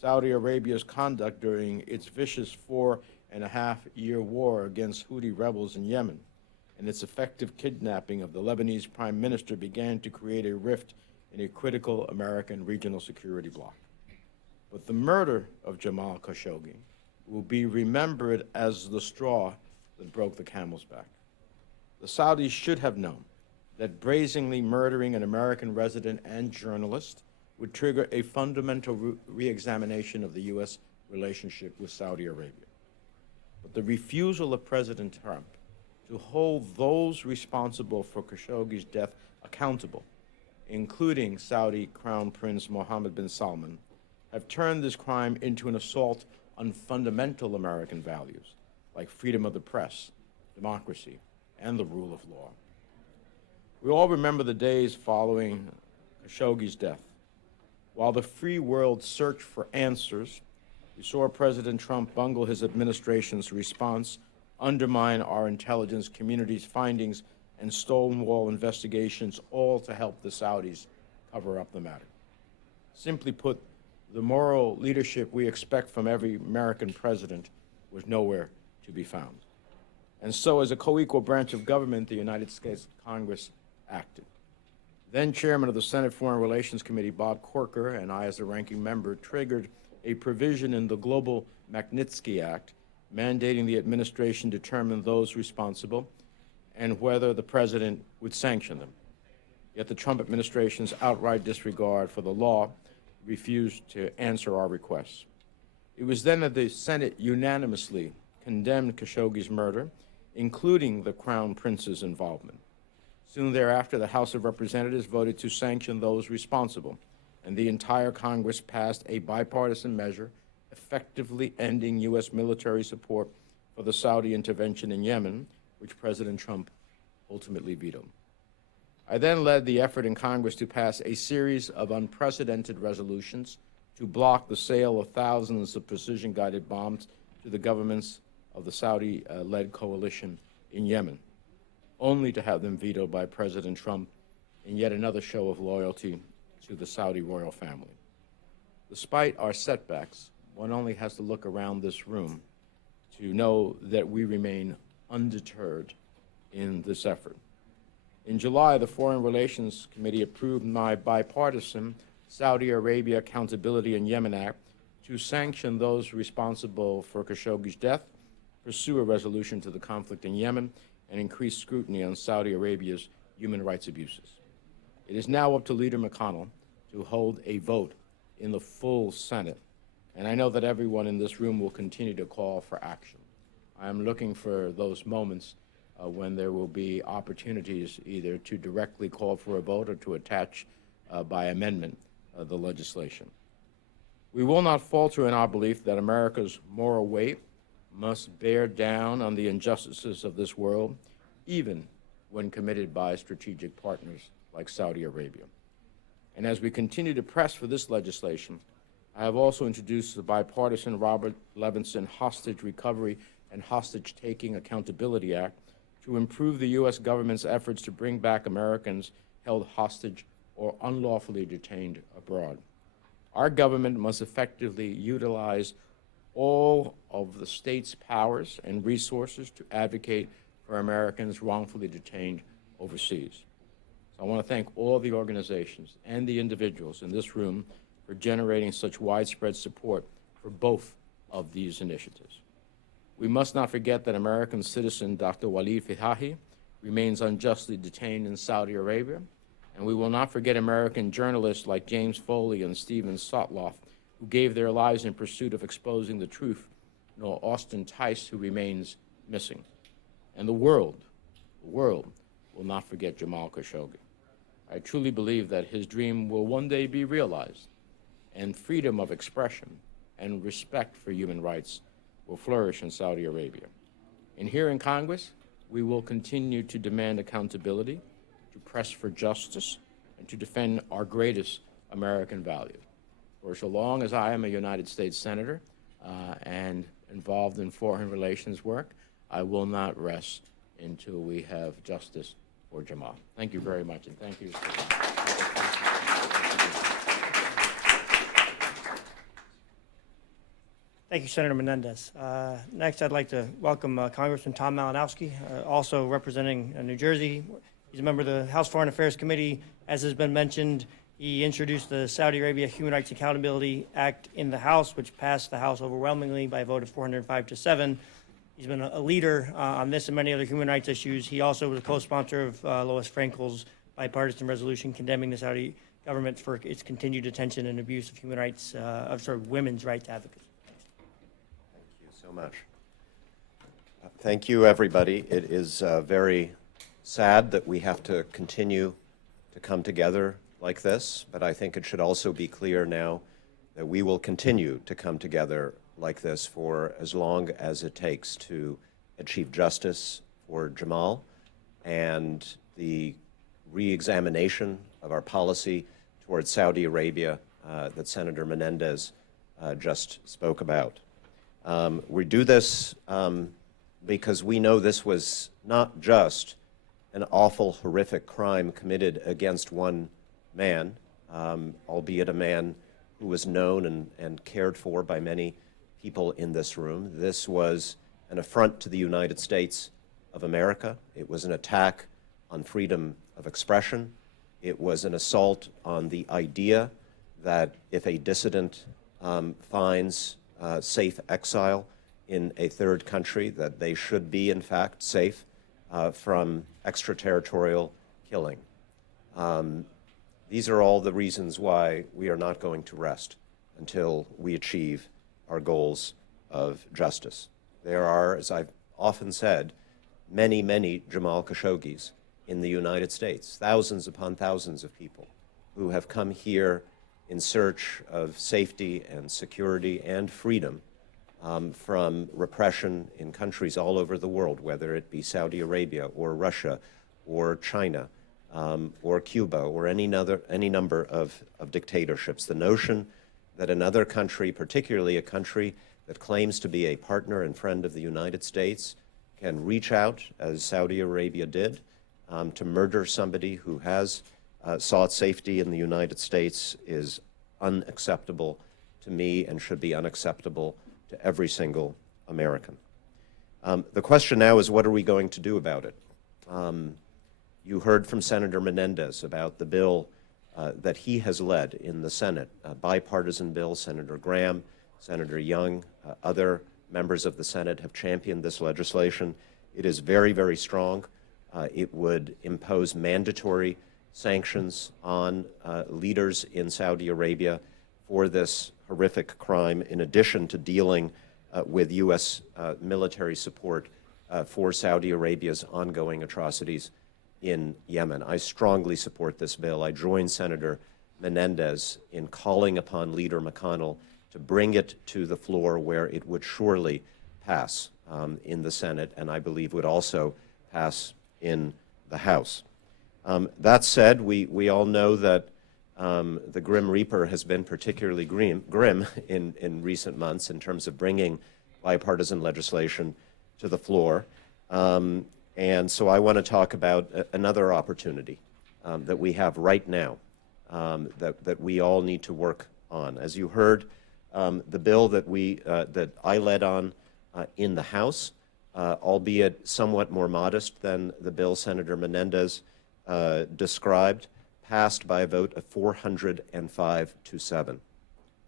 Saudi Arabia's conduct during its vicious 4.5-year war against Houthi rebels in Yemen and its effective kidnapping of the Lebanese prime minister began to create a rift in a critical American regional security bloc. But the murder of Jamal Khashoggi will be remembered as the straw that broke the camel's back. The Saudis should have known that brazenly murdering an American resident and journalist would trigger a fundamental re-examination of the U.S. relationship with Saudi Arabia. But the refusal of President Trump to hold those responsible for Khashoggi's death accountable, including Saudi Crown Prince Mohammed bin Salman, have turned this crime into an assault on fundamental American values like freedom of the press, democracy, and the rule of law. We all remember the days following Khashoggi's death. While the free world searched for answers, we saw President Trump bungle his administration's response, undermine our intelligence community's findings, and stonewall investigations, all to help the Saudis cover up the matter. Simply put, the moral leadership we expect from every American president was nowhere to be found. And so, as a co-equal branch of government, the United States Congress acted. Then Chairman of the Senate Foreign Relations Committee, Bob Corker, and I, as the ranking member, triggered a provision in the Global Magnitsky Act mandating the administration determine those responsible and whether the president would sanction them. Yet the Trump administration's outright disregard for the law refused to answer our requests. It was then that the Senate unanimously condemned Khashoggi's murder, including the Crown Prince's involvement. Soon thereafter, the House of Representatives voted to sanction those responsible, and the entire Congress passed a bipartisan measure effectively ending U.S. military support for the Saudi intervention in Yemen, which President Trump ultimately vetoed. I then led the effort in Congress to pass a series of unprecedented resolutions to block the sale of thousands of precision-guided bombs to the governments of the Saudi-led coalition in Yemen, only to have them vetoed by President Trump in yet another show of loyalty to the Saudi royal family. Despite our setbacks, one only has to look around this room to know that we remain undeterred in this effort. In July, the Foreign Relations Committee approved my bipartisan Saudi Arabia Accountability in Yemen Act to sanction those responsible for Khashoggi's death, pursue a resolution to the conflict in Yemen, and increase scrutiny on Saudi Arabia's human rights abuses. It is now up to Leader McConnell to hold a vote in the full Senate, and I know that everyone in this room will continue to call for action. I am looking for those moments when there will be opportunities either to directly call for a vote or to attach by amendment the legislation. We will not falter in our belief that America's moral weight must bear down on the injustices of this world, even when committed by strategic partners like Saudi Arabia. And as we continue to press for this legislation, I have also introduced the bipartisan Robert Levinson Hostage Recovery and Hostage Taking Accountability Act to improve the U.S. government's efforts to bring back Americans held hostage or unlawfully detained abroad. Our government must effectively utilize all of the state's powers and resources to advocate for Americans wrongfully detained overseas. So I want to thank all the organizations and the individuals in this room for generating such widespread support for both of these initiatives. We must not forget that American citizen Dr. Walid Fihahi remains unjustly detained in Saudi Arabia, and we will not forget American journalists like James Foley and Stephen Sotloff, who gave their lives in pursuit of exposing the truth, nor Austin Tice, who remains missing. And the world will not forget Jamal Khashoggi. I truly believe that his dream will one day be realized, and freedom of expression and respect for human rights will flourish in Saudi Arabia. And here in Congress, we will continue to demand accountability, to press for justice, and to defend our greatest American value. For so long as I am a United States Senator and involved in foreign relations work, I will not rest until we have justice for Jamal. Thank you very much, and thank you. Thank you, Senator Menendez. Next, I'd like to welcome Congressman Tom Malinowski, also representing New Jersey. He's a member of the House Foreign Affairs Committee. As has been mentioned, he introduced the Saudi Arabia Human Rights Accountability Act in the House, which passed the House overwhelmingly by a vote of 405 to 7. He's been a leader on this and many other human rights issues. He also was a co-sponsor of Lois Frankel's bipartisan resolution condemning the Saudi government for its continued detention and abuse of human rights, women's rights advocates. So much. Thank you, everybody. It is very sad that we have to continue to come together like this, but I think it should also be clear now that we will continue to come together like this for as long as it takes to achieve justice for Jamal and the re-examination of our policy towards Saudi Arabia that Senator Menendez just spoke about. We do this because we know this was not just an awful, horrific crime committed against one man, albeit a man who was known and cared for by many people in this room. This was an affront to the United States of America. It was an attack on freedom of expression. It was an assault on the idea that if a dissident finds safe exile in a third country, that they should be, in fact, safe from extraterritorial killing. These are all the reasons why we are not going to rest until we achieve our goals of justice. There are, as I've often said, many, many Jamal Khashoggis in the United States, thousands upon thousands of people who have come here in search of safety and security and freedom from repression in countries all over the world, whether it be Saudi Arabia or Russia or China or Cuba or any number of dictatorships. The notion that another country, particularly a country that claims to be a partner and friend of the United States, can reach out, as Saudi Arabia did, to murder somebody who has sought safety in the United States is unacceptable to me and should be unacceptable to every single American. The question now is, what are we going to do about it? You heard from Senator Menendez about the bill that he has led in the Senate, a bipartisan bill. Senator Graham, Senator Young, other members of the Senate have championed this legislation. It is very, very strong. It would impose mandatory sanctions on leaders in Saudi Arabia for this horrific crime, in addition to dealing with U.S. military support for Saudi Arabia's ongoing atrocities in Yemen. I strongly support this bill. I join Senator Menendez in calling upon Leader McConnell to bring it to the floor, where it would surely pass in the Senate, and I believe would also pass in the House. That said, we all know that the Grim Reaper has been particularly grim in recent months in terms of bringing bipartisan legislation to the floor. And so I want to talk about another opportunity that we have right now that we all need to work on. As you heard, the bill that I led on in the House, albeit somewhat more modest than the bill Senator Menendez described, passed by a vote of 405-7.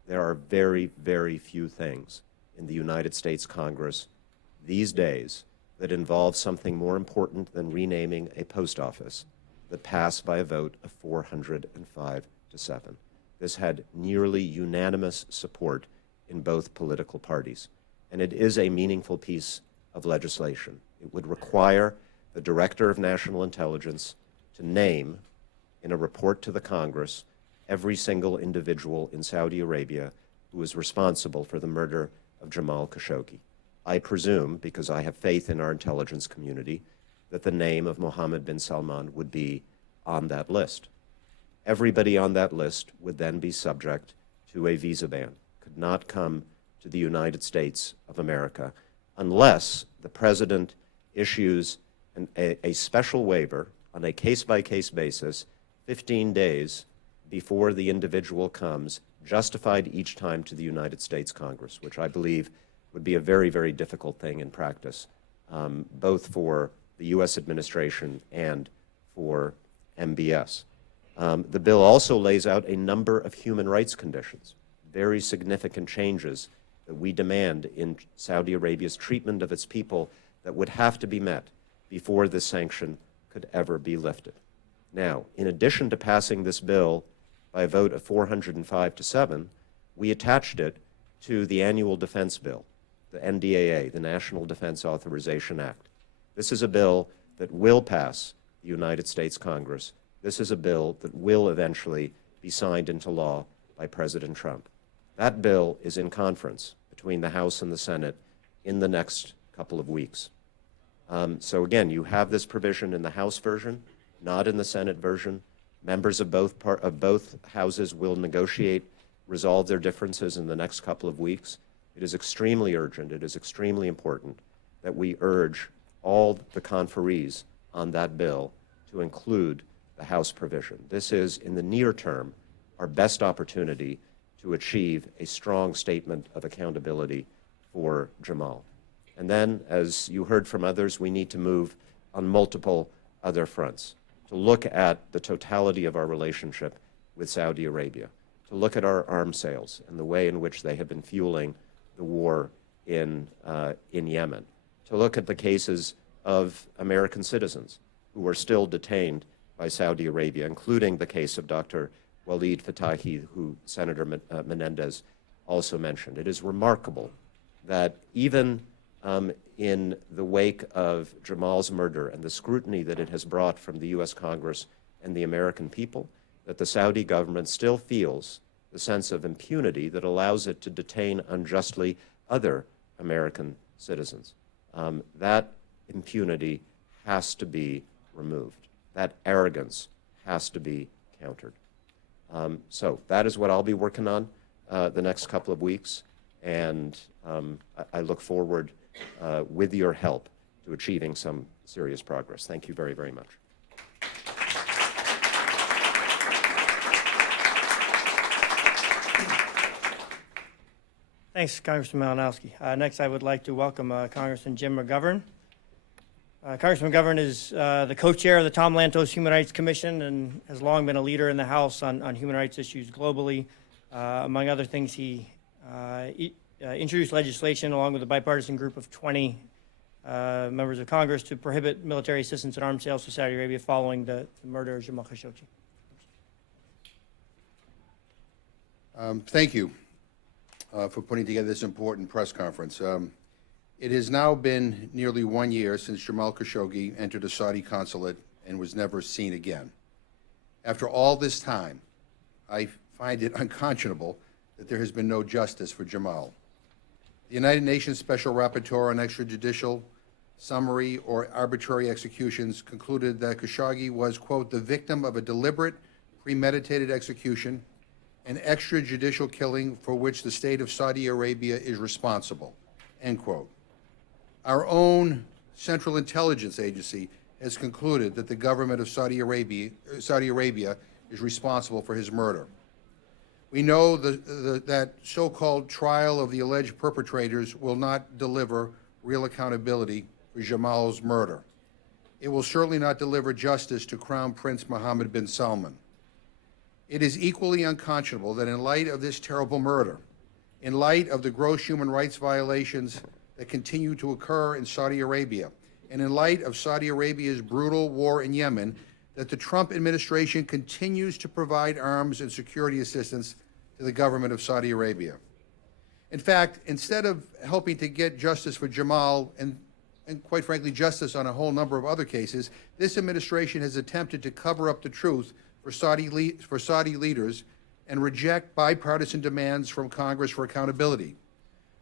There are very, very few things in the United States Congress these days that involve something more important than renaming a post office that passed by a vote of 405-7. This had nearly unanimous support in both political parties, and it is a meaningful piece of legislation. It would require the Director of National Intelligence to name, in a report to the Congress, every single individual in Saudi Arabia who is responsible for the murder of Jamal Khashoggi. I presume, because I have faith in our intelligence community, that the name of Mohammed bin Salman would be on that list. Everybody on that list would then be subject to a visa ban, could not come to the United States of America unless the President issues a special waiver on a case-by-case basis 15 days before the individual comes, justified each time to the United States Congress, which I believe would be a very, very difficult thing in practice, both for the U.S. administration and for MBS. The bill also lays out a number of human rights conditions, very significant changes that we demand in Saudi Arabia's treatment of its people that would have to be met before this sanction could ever be lifted. Now, in addition to passing this bill by a vote of 405-7, we attached it to the annual defense bill, the NDAA, the National Defense Authorization Act. This is a bill that will pass the United States Congress. This is a bill that will eventually be signed into law by President Trump. That bill is in conference between the House and the Senate in the next couple of weeks. So again, you have this provision in the House version, not in the Senate version. Members of both houses will negotiate, resolve their differences in the next couple of weeks. It is extremely urgent, it is extremely important that we urge all the conferees on that bill to include the House provision. This is, in the near term, our best opportunity to achieve a strong statement of accountability for Jamal. And then, as you heard from others, we need to move on multiple other fronts, to look at the totality of our relationship with Saudi Arabia, to look at our arms sales and the way in which they have been fueling the war in Yemen, to look at the cases of American citizens who are still detained by Saudi Arabia, including the case of Dr. Walid Fatahi, who Senator Menendez also mentioned. It is remarkable that even in the wake of Jamal's murder and the scrutiny that it has brought from the U.S. Congress and the American people, that the Saudi government still feels the sense of impunity that allows it to detain unjustly other American citizens. That impunity has to be removed. That arrogance has to be countered. So that is what I'll be working on the next couple of weeks, and I look forward, with your help, to achieving some serious progress. Thank you very, very much. Thanks, Congressman Malinowski. Next, I would like to welcome Congressman Jim McGovern. Congressman McGovern is the co-chair of the Tom Lantos Human Rights Commission and has long been a leader in the House on human rights issues globally. Among other things, he introduced legislation along with a bipartisan group of 20 members of Congress to prohibit military assistance and arms sales to Saudi Arabia following the murder of Jamal Khashoggi. Thank you for putting together this important press conference. It has now been nearly 1 year since Jamal Khashoggi entered a Saudi consulate and was never seen again. After all this time, I find it unconscionable that there has been no justice for Jamal. The United Nations Special Rapporteur on extrajudicial, summary, or arbitrary executions concluded that Khashoggi was, quote, the victim of a deliberate, premeditated execution, an extrajudicial killing for which the state of Saudi Arabia is responsible, end quote. Our own Central Intelligence Agency has concluded that the government of Saudi Arabia is responsible for his murder. We know that so-called trial of the alleged perpetrators will not deliver real accountability for Jamal's murder. It will certainly not deliver justice to Crown Prince Mohammed bin Salman. It is equally unconscionable that in light of this terrible murder, in light of the gross human rights violations that continue to occur in Saudi Arabia, and in light of Saudi Arabia's brutal war in Yemen, that the Trump administration continues to provide arms and security assistance to the government of Saudi Arabia. In fact, instead of helping to get justice for Jamal and quite frankly, justice on a whole number of other cases, this administration has attempted to cover up the truth for Saudi leaders and reject bipartisan demands from Congress for accountability.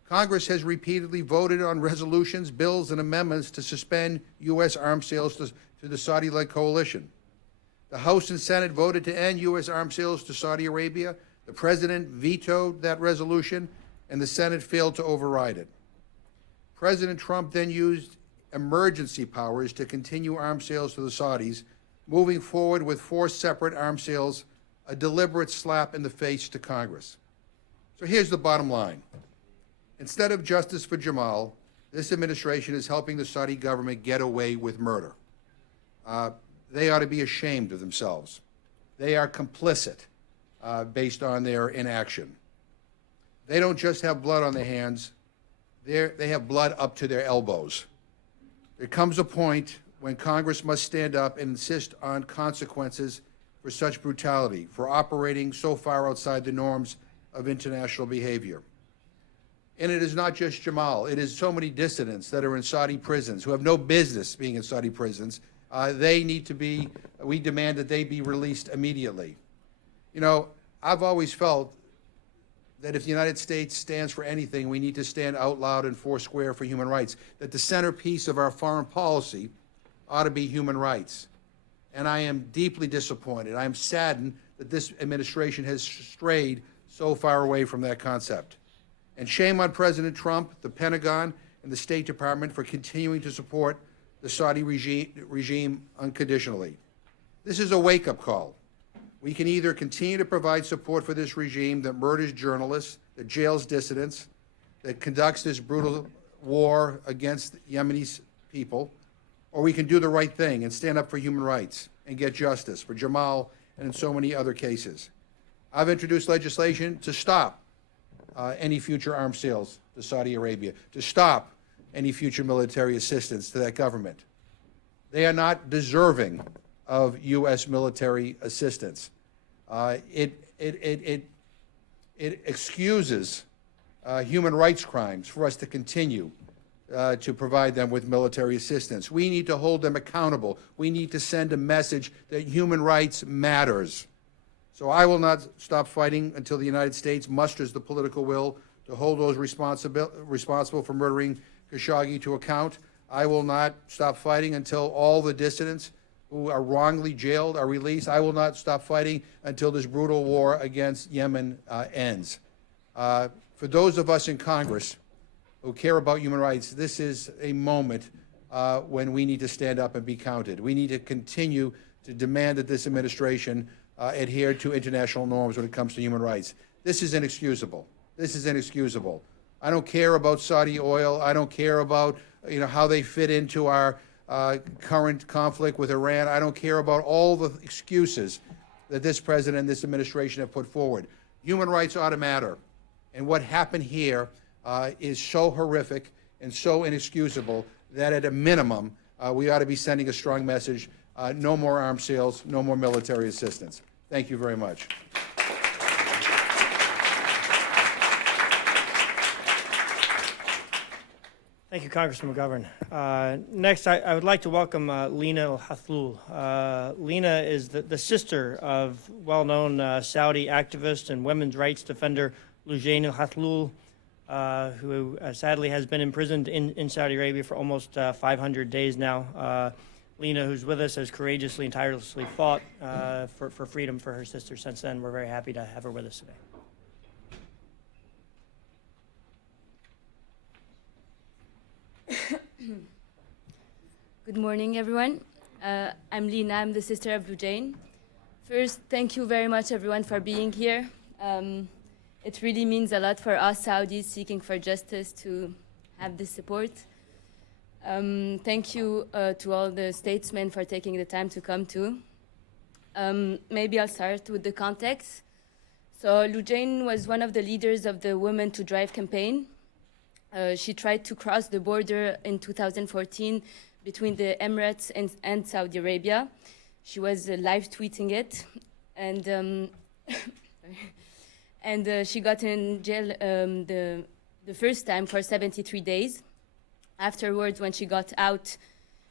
Congress has repeatedly voted on resolutions, bills, and amendments to suspend U.S. arms sales to the Saudi-led coalition. The House and Senate voted to end U.S. arms sales to Saudi Arabia. The President vetoed that resolution, and the Senate failed to override it. President Trump then used emergency powers to continue arms sales to the Saudis, moving forward with 4 separate arms sales, a deliberate slap in the face to Congress. So here's the bottom line. Instead of justice for Jamal, this administration is helping the Saudi government get away with murder. They ought to be ashamed of themselves. They are complicit based on their inaction. They don't just have blood on their hands, they have blood up to their elbows. There comes a point when Congress must stand up and insist on consequences for such brutality, for operating so far outside the norms of international behavior. And it is not just Jamal. It is so many dissidents that are in Saudi prisons who have no business being in Saudi prisons. They need to be, we demand that they be released immediately. You know, I've always felt that if the United States stands for anything, we need to stand out loud and foursquare for human rights, that the centerpiece of our foreign policy ought to be human rights. And I am deeply disappointed. I am saddened that this administration has strayed so far away from that concept. And shame on President Trump, the Pentagon, and the State Department for continuing to support the Saudi regime unconditionally. This is a wake-up call. We can either continue to provide support for this regime that murders journalists, that jails dissidents, that conducts this brutal war against Yemeni people, or we can do the right thing and stand up for human rights and get justice for Jamal and in so many other cases. I've introduced legislation to stop any future arms sales to Saudi Arabia, to stop any future military assistance to that government. They are not deserving of U.S. military assistance. It excuses human rights crimes for us to continue to provide them with military assistance. We need to hold them accountable. We need to send a message that human rights matters. So I will not stop fighting until the United States musters the political will to hold those responsible for murdering Khashoggi to account. I will not stop fighting until all the dissidents who are wrongly jailed are released. I will not stop fighting until this brutal war against Yemen ends. For those of us in Congress who care about human rights, this is a moment when we need to stand up and be counted. We need to continue to demand that this administration adhere to international norms when it comes to human rights. This is inexcusable. This is inexcusable. I don't care about Saudi oil. I don't care about how they fit into our current conflict with Iran. I don't care about all the excuses that this president and this administration have put forward. Human rights ought to matter. And what happened here is so horrific and so inexcusable that at a minimum, we ought to be sending a strong message. No more arms sales, no more military assistance. Thank you very much. Thank you, Congressman McGovern. Next, I would like to welcome Lina Al-Hathloul. Lina is the sister of well-known Saudi activist and women's rights defender Lina Al-Hathloul, who sadly has been imprisoned in Saudi Arabia for almost 500 days now. Lina, who's with us, has courageously and tirelessly fought for freedom for her sister since then. We're very happy to have her with us today. Good morning, everyone. I'm Lina. I'm the sister of Lujane. First, thank you very much, everyone, for being here. It really means a lot for us Saudis seeking for justice to have this support. Thank you to all the statesmen for taking the time to come too. Maybe I'll start with the context. So Lujane was one of the leaders of the Women to Drive campaign. She tried to cross the border in 2014 between the Emirates and Saudi Arabia. She was live tweeting it, and she got in jail the first time for 73 days. Afterwards, when she got out,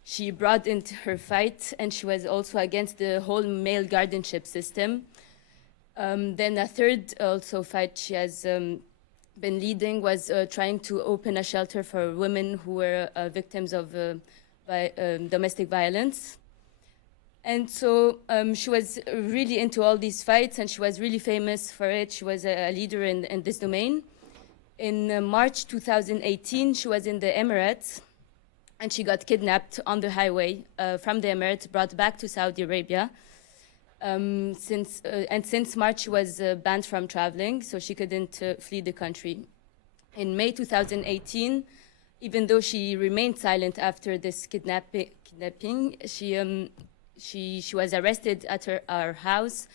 she brought into her fight, and she was also against the whole male guardianship system. Then a third also fight she has been leading was trying to open a shelter for women who were victims of domestic violence. And so she was really into all these fights, and she was really famous for it. She was a leader in this domain. In March 2018, she was in the Emirates, and she got kidnapped on the highway from the Emirates, brought back to Saudi Arabia. Since March, she was banned from traveling, so she couldn't flee the country. In May 2018, even though she remained silent after this kidnapping, she was arrested at our house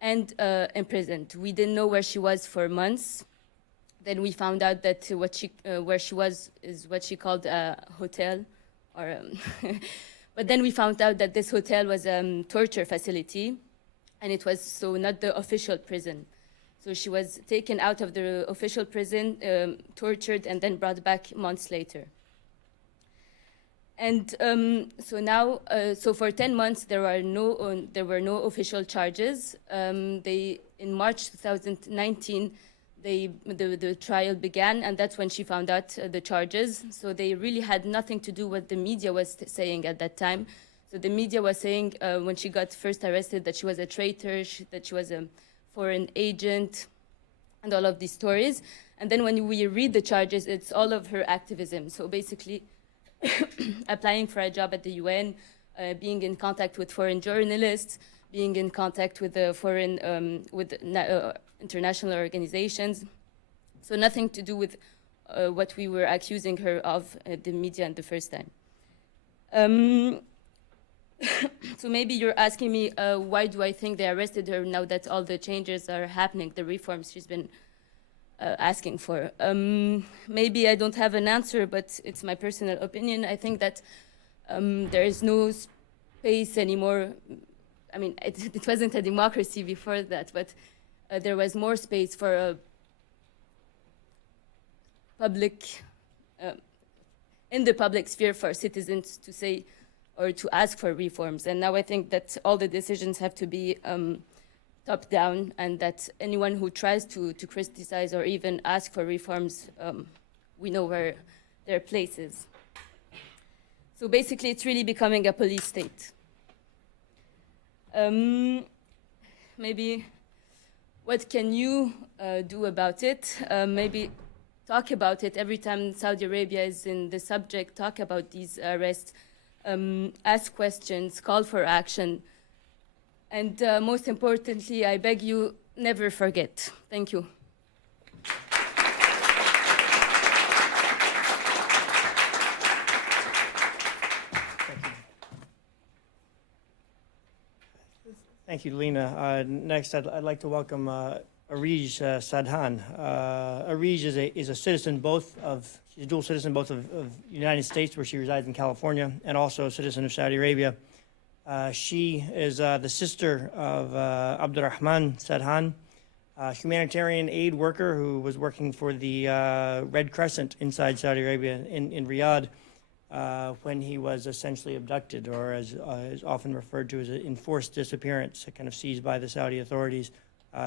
and imprisoned. We didn't know where she was for months. Then we found out that where she was is what she called a hotel, but then we found out that this hotel was a torture facility, and it was so not the official prison. So she was taken out of the official prison, tortured, and then brought back months later. And so now, so for 10 months, there were no official charges. In March 2019, the trial began, and that's when she found out the charges. So they really had nothing to do with what the media was saying at that time. So the media was saying when she got first arrested that she was a traitor, that she was a foreign agent, and all of these stories. And then when we read the charges, it's all of her activism. So basically, applying for a job at the UN, being in contact with foreign journalists, being in contact with the international organizations. So nothing to do with what we were accusing her of at the media the first time. So maybe you're asking me, why do I think they arrested her now that all the changes are happening, the reforms she's been asking for? Maybe I don't have an answer, but it's my personal opinion. I think that there is no space anymore. I mean, it wasn't a democracy before that, but there was more space for a public, in the public sphere for citizens to say or to ask for reforms. And now I think that all the decisions have to be top down, and that anyone who tries to criticize or even ask for reforms, we know where their place is. So basically, it's really becoming a police state. Maybe what can you do about it? Maybe talk about it every time Saudi Arabia is in the subject, talk about these arrests, ask questions, call for action. And most importantly, I beg you, never forget. Thank you. Thank you, Lina. Next, I'd like to welcome Arij Sadhan. Arij is a citizen she's a dual citizen both of the United States, where she resides in California, and also a citizen of Saudi Arabia. She is the sister of Abdurrahman Sadhan, a humanitarian aid worker who was working for the Red Crescent inside Saudi Arabia in Riyadh when he was essentially abducted, or as is often referred to as an enforced disappearance, kind of seized by the Saudi authorities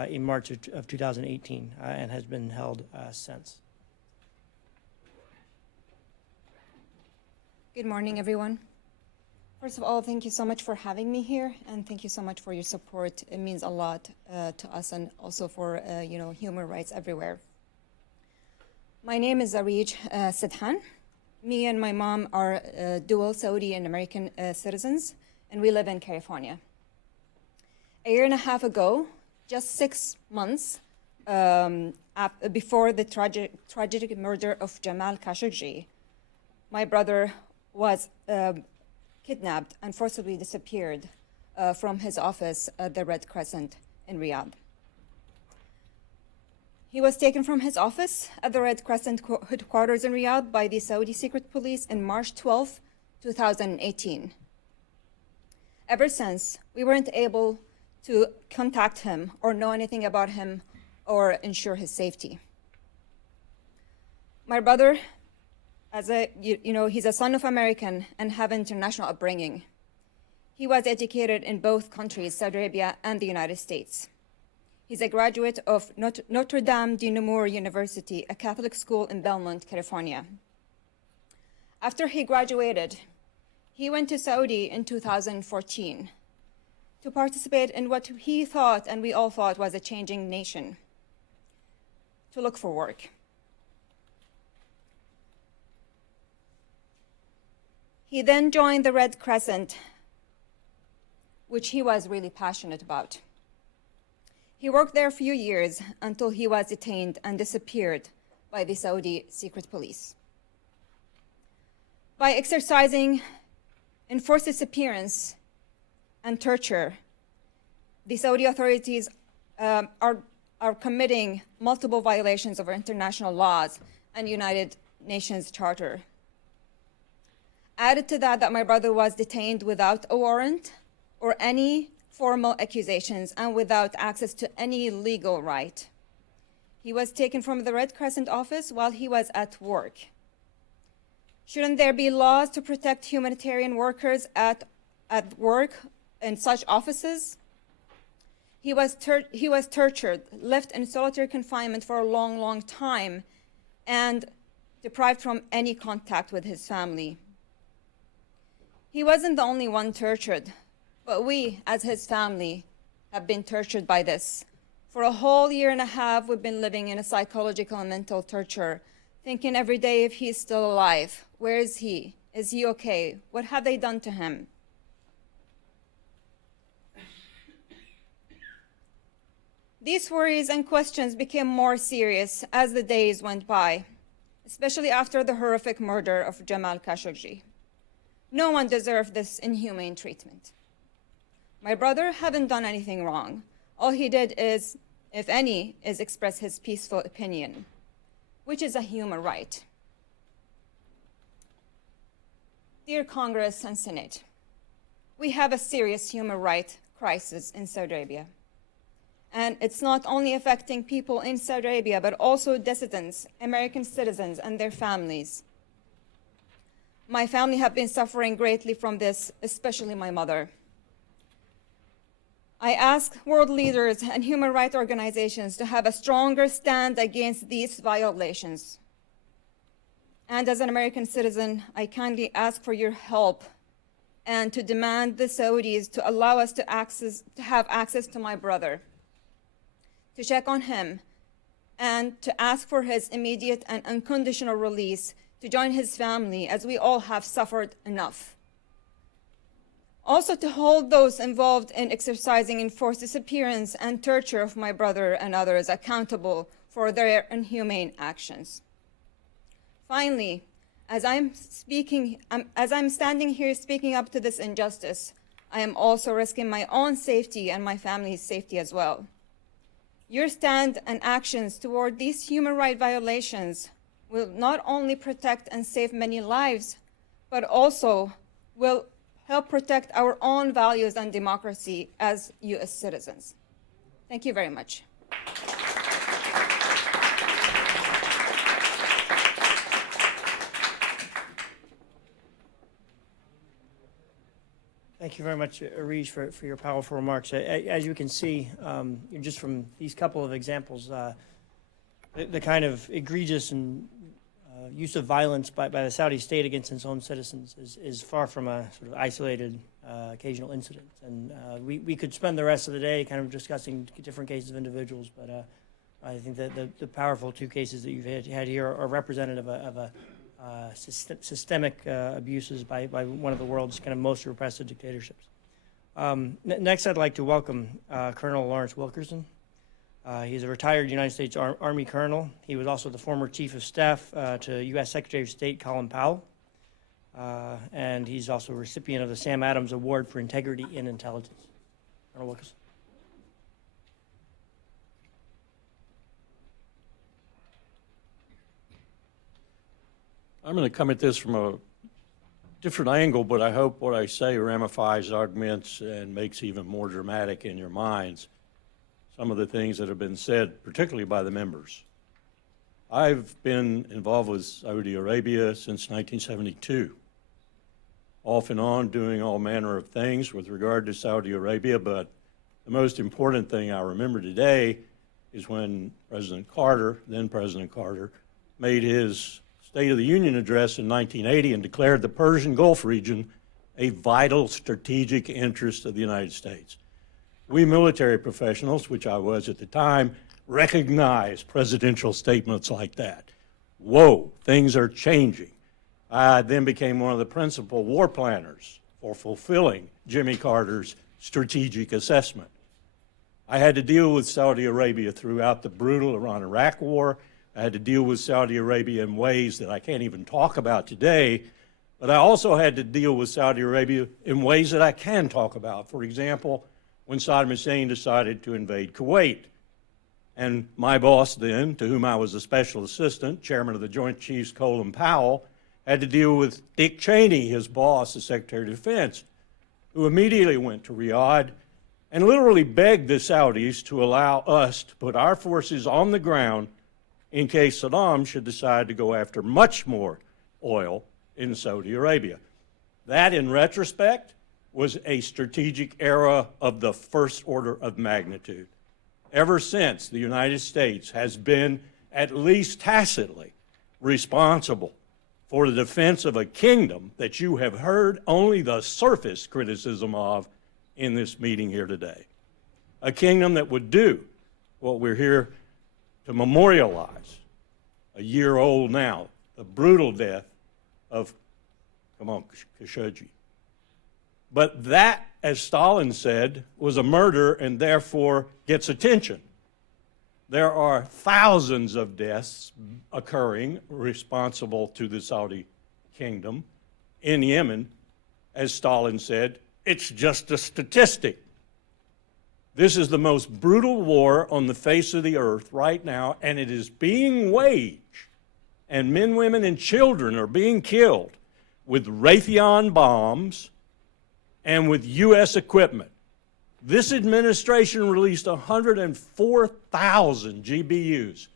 in March of 2018, and has been held since. Good morning, everyone. First of all, thank you so much for having me here, and thank you so much for your support. It means a lot to us, and also for human rights everywhere. My name is Arij Sadhan. Me and my mom are dual Saudi and American citizens, and we live in California. A year and a half ago, just 6 months before the tragic murder of Jamal Khashoggi, my brother was kidnapped and forcibly disappeared from his office at the Red Crescent in Riyadh. He was taken from his office at the Red Crescent headquarters in Riyadh by the Saudi secret police in March 12, 2018. Ever since, we weren't able to contact him or know anything about him or ensure his safety. My brother, he's a son of American and have international upbringing. He was educated in both countries, Saudi Arabia and the United States. He's a graduate of Notre Dame de Namur University, a Catholic school in Belmont, California. After he graduated, he went to Saudi in 2014 to participate in what he thought, and we all thought, was a changing nation, to look for work. He then joined the Red Crescent, which he was really passionate about. He worked there a few years until he was detained and disappeared by the Saudi secret police. By exercising enforced disappearance and torture, the Saudi authorities are committing multiple violations of international laws and United Nations Charter. Added to that my brother was detained without a warrant or any formal accusations and without access to any legal right. He was taken from the Red Crescent office while he was at work. Shouldn't there be laws to protect humanitarian workers at work in such offices? He was tortured, left in solitary confinement for a long, long time, and deprived from any contact with his family. He wasn't the only one tortured, but we, as his family, have been tortured by this. For a whole year and a half, we've been living in a psychological and mental torture, thinking every day if he's still alive. Where is he? Is he okay? What have they done to him? These worries and questions became more serious as the days went by, especially after the horrific murder of Jamal Khashoggi. No one deserved this inhumane treatment. My brother hadn't done anything wrong. All he did is, if any, is express his peaceful opinion, which is a human right. Dear Congress and Senate, we have a serious human rights crisis in Saudi Arabia. And it's not only affecting people in Saudi Arabia, but also dissidents, American citizens, and their families. My family have been suffering greatly from this, especially my mother. I ask world leaders and human rights organizations to have a stronger stand against these violations. And as an American citizen, I kindly ask for your help and to demand the Saudis to allow us to have access to my brother, to check on him, and to ask for his immediate and unconditional release to join his family, as we all have suffered enough. Also to hold those involved in exercising enforced disappearance and torture of my brother and others accountable for their inhumane actions. Finally, as I'm standing here speaking up to this injustice, I am also risking my own safety and my family's safety as well. Your stand and actions toward these human rights violations will not only protect and save many lives, but also will help protect our own values and democracy as U.S. citizens. Thank you very much. Thank you very much, Arish, for your powerful remarks. As you can see, just from these couple of examples, the kind of egregious and use of violence by the Saudi state against its own citizens is far from a sort of isolated occasional incident. And we could spend the rest of the day kind of discussing different cases of individuals, but I think that the powerful two cases that you've had here are representative of a systemic abuses by one of the world's kind of most repressive dictatorships. Next, I'd like to welcome Colonel Lawrence Wilkerson. He's a retired United States Army colonel. He was also the former chief of staff to U.S. Secretary of State Colin Powell, and he's also a recipient of the Sam Adams Award for Integrity in Intelligence. Colonel Wilkerson. I'm going to come at this from a different angle, but I hope what I say ramifies, augments, and makes even more dramatic in your minds some of the things that have been said, particularly by the members. I've been involved with Saudi Arabia since 1972, off and on doing all manner of things with regard to Saudi Arabia, but the most important thing I remember today is when President Carter, then President Carter, made his State of the Union address in 1980 and declared the Persian Gulf region a vital strategic interest of the United States. We military professionals, which I was at the time, recognize presidential statements like that. Whoa, things are changing. I then became one of the principal war planners for fulfilling Jimmy Carter's strategic assessment. I had to deal with Saudi Arabia throughout the brutal Iran-Iraq war. I had to deal with Saudi Arabia in ways that I can't even talk about today, but I also had to deal with Saudi Arabia in ways that I can talk about. For example, when Saddam Hussein decided to invade Kuwait. And my boss then, to whom I was a special assistant, chairman of the Joint Chiefs, Colin Powell, had to deal with Dick Cheney, his boss, the Secretary of Defense, who immediately went to Riyadh and literally begged the Saudis to allow us to put our forces on the ground in case Saddam should decide to go after much more oil in Saudi Arabia. That, in retrospect, was a strategic error of the first order of magnitude. Ever since, the United States has been, at least tacitly, responsible for the defense of a kingdom that you have heard only the surface criticism of in this meeting here today. A kingdom that would do what we're here to memorialize, a year old now, the brutal death of Khashoggi. But that, as Stalin said, was a murder and therefore gets attention. There are thousands of deaths occurring responsible to the Saudi kingdom in Yemen. As Stalin said, it's just a statistic. This is the most brutal war on the face of the earth right now, and it is being waged, and men, women, and children are being killed with Raytheon bombs and with U.S. equipment. This administration released 104,000 GBUs.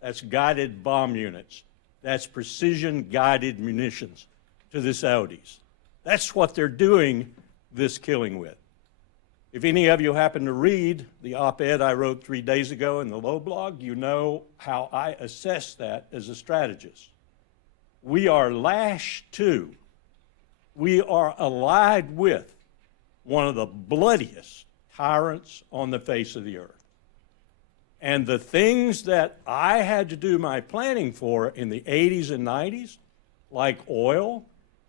That's guided bomb units. That's precision-guided munitions to the Saudis. That's what they're doing this killing with. If any of you happen to read the op-ed I wrote 3 days ago in the Low blog, you know how I assess that as a strategist. We are lashed to, we are allied with one of the bloodiest tyrants on the face of the earth. And the things that I had to do my planning for in the 80s and 90s, like oil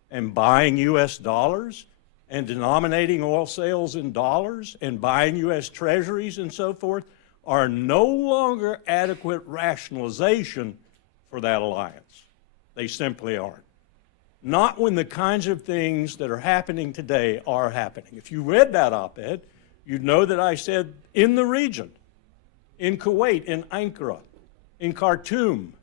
and buying U.S. dollars and denominating oil sales in dollars and buying U.S. treasuries and so forth, are no longer adequate rationalization for that alliance. They simply aren't. Not when the kinds of things that are happening today are happening. If you read that op-ed, you'd know that I said in the region, in Kuwait, in Ankara, in Khartoum,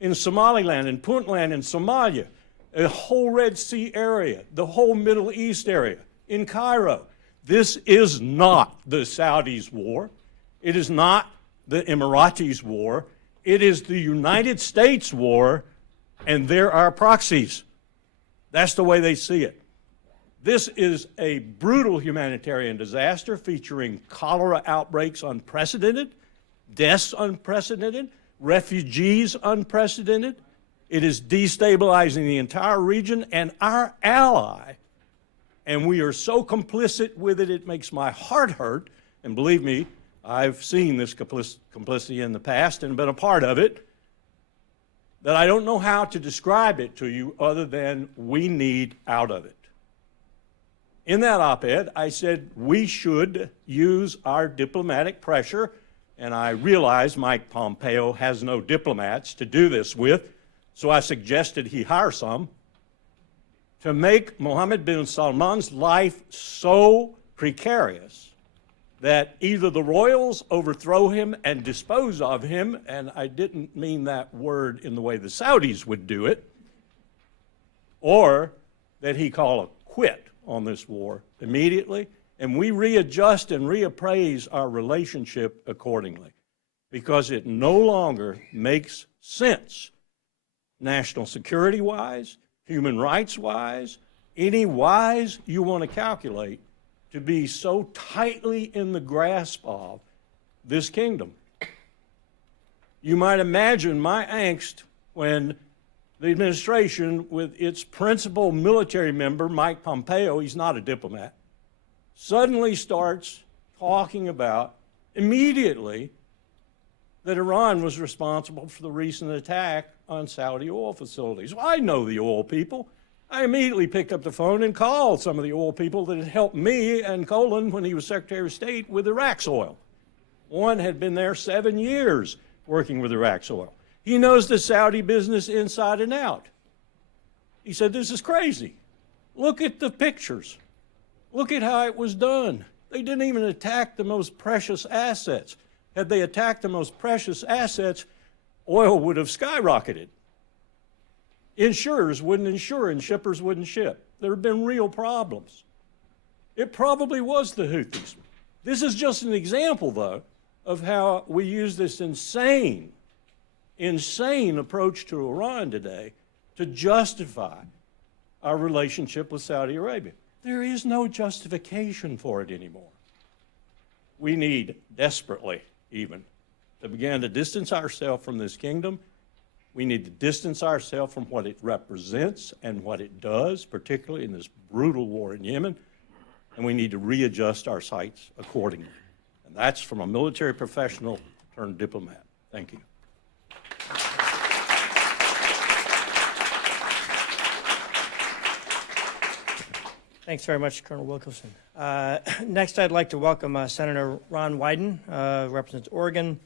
in Somaliland, in Puntland, in Somalia, the whole Red Sea area, the whole Middle East area, in Cairo. This is not the Saudis' war. It is not the Emiratis' war. It is the United States' war, and they're our proxies. That's the way they see it. This is a brutal humanitarian disaster featuring cholera outbreaks unprecedented, deaths unprecedented, refugees unprecedented. It is destabilizing the entire region and our ally, and we are so complicit with it, it makes my heart hurt. And believe me, I've seen this complicity in the past and been a part of it, that I don't know how to describe it to you other than we need out of it. In that op-ed, I said we should use our diplomatic pressure, and I realize Mike Pompeo has no diplomats to do this with, so I suggested he hire some, to make Mohammed bin Salman's life so precarious that either the royals overthrow him and dispose of him, and I didn't mean that word in the way the Saudis would do it, or that he call a quit on this war immediately, and we readjust and reappraise our relationship accordingly, because it no longer makes sense, national security-wise, human rights-wise, any wise you want to calculate, to be so tightly in the grasp of this kingdom. You might imagine my angst when the administration, with its principal military member, Mike Pompeo, he's not a diplomat, suddenly starts talking about immediately that Iran was responsible for the recent attack on Saudi oil facilities. Well, I know the oil people. I immediately picked up the phone and called some of the oil people that had helped me and Colin when he was Secretary of State with Iraq's oil. One had been there 7 years working with Iraq's oil. He knows the Saudi business inside and out. He said, this is crazy. Look at the pictures. Look at how it was done. They didn't even attack the most precious assets. Had they attacked the most precious assets, oil would have skyrocketed. Insurers wouldn't insure and shippers wouldn't ship. There have been real problems. It probably was the Houthis. This is just an example, though, of how we use this insane approach to Iran today to justify our relationship with Saudi Arabia. There is no justification for it anymore. We need desperately, even, to begin to distance ourselves from this kingdom. We need to distance ourselves from what it represents and what it does, particularly in this brutal war in Yemen, and we need to readjust our sights accordingly. And that's from a military professional turned diplomat. Thank you. Thanks very much, Colonel Wilkerson. Next, I'd like to welcome Senator Ron Wyden, represents Oregon.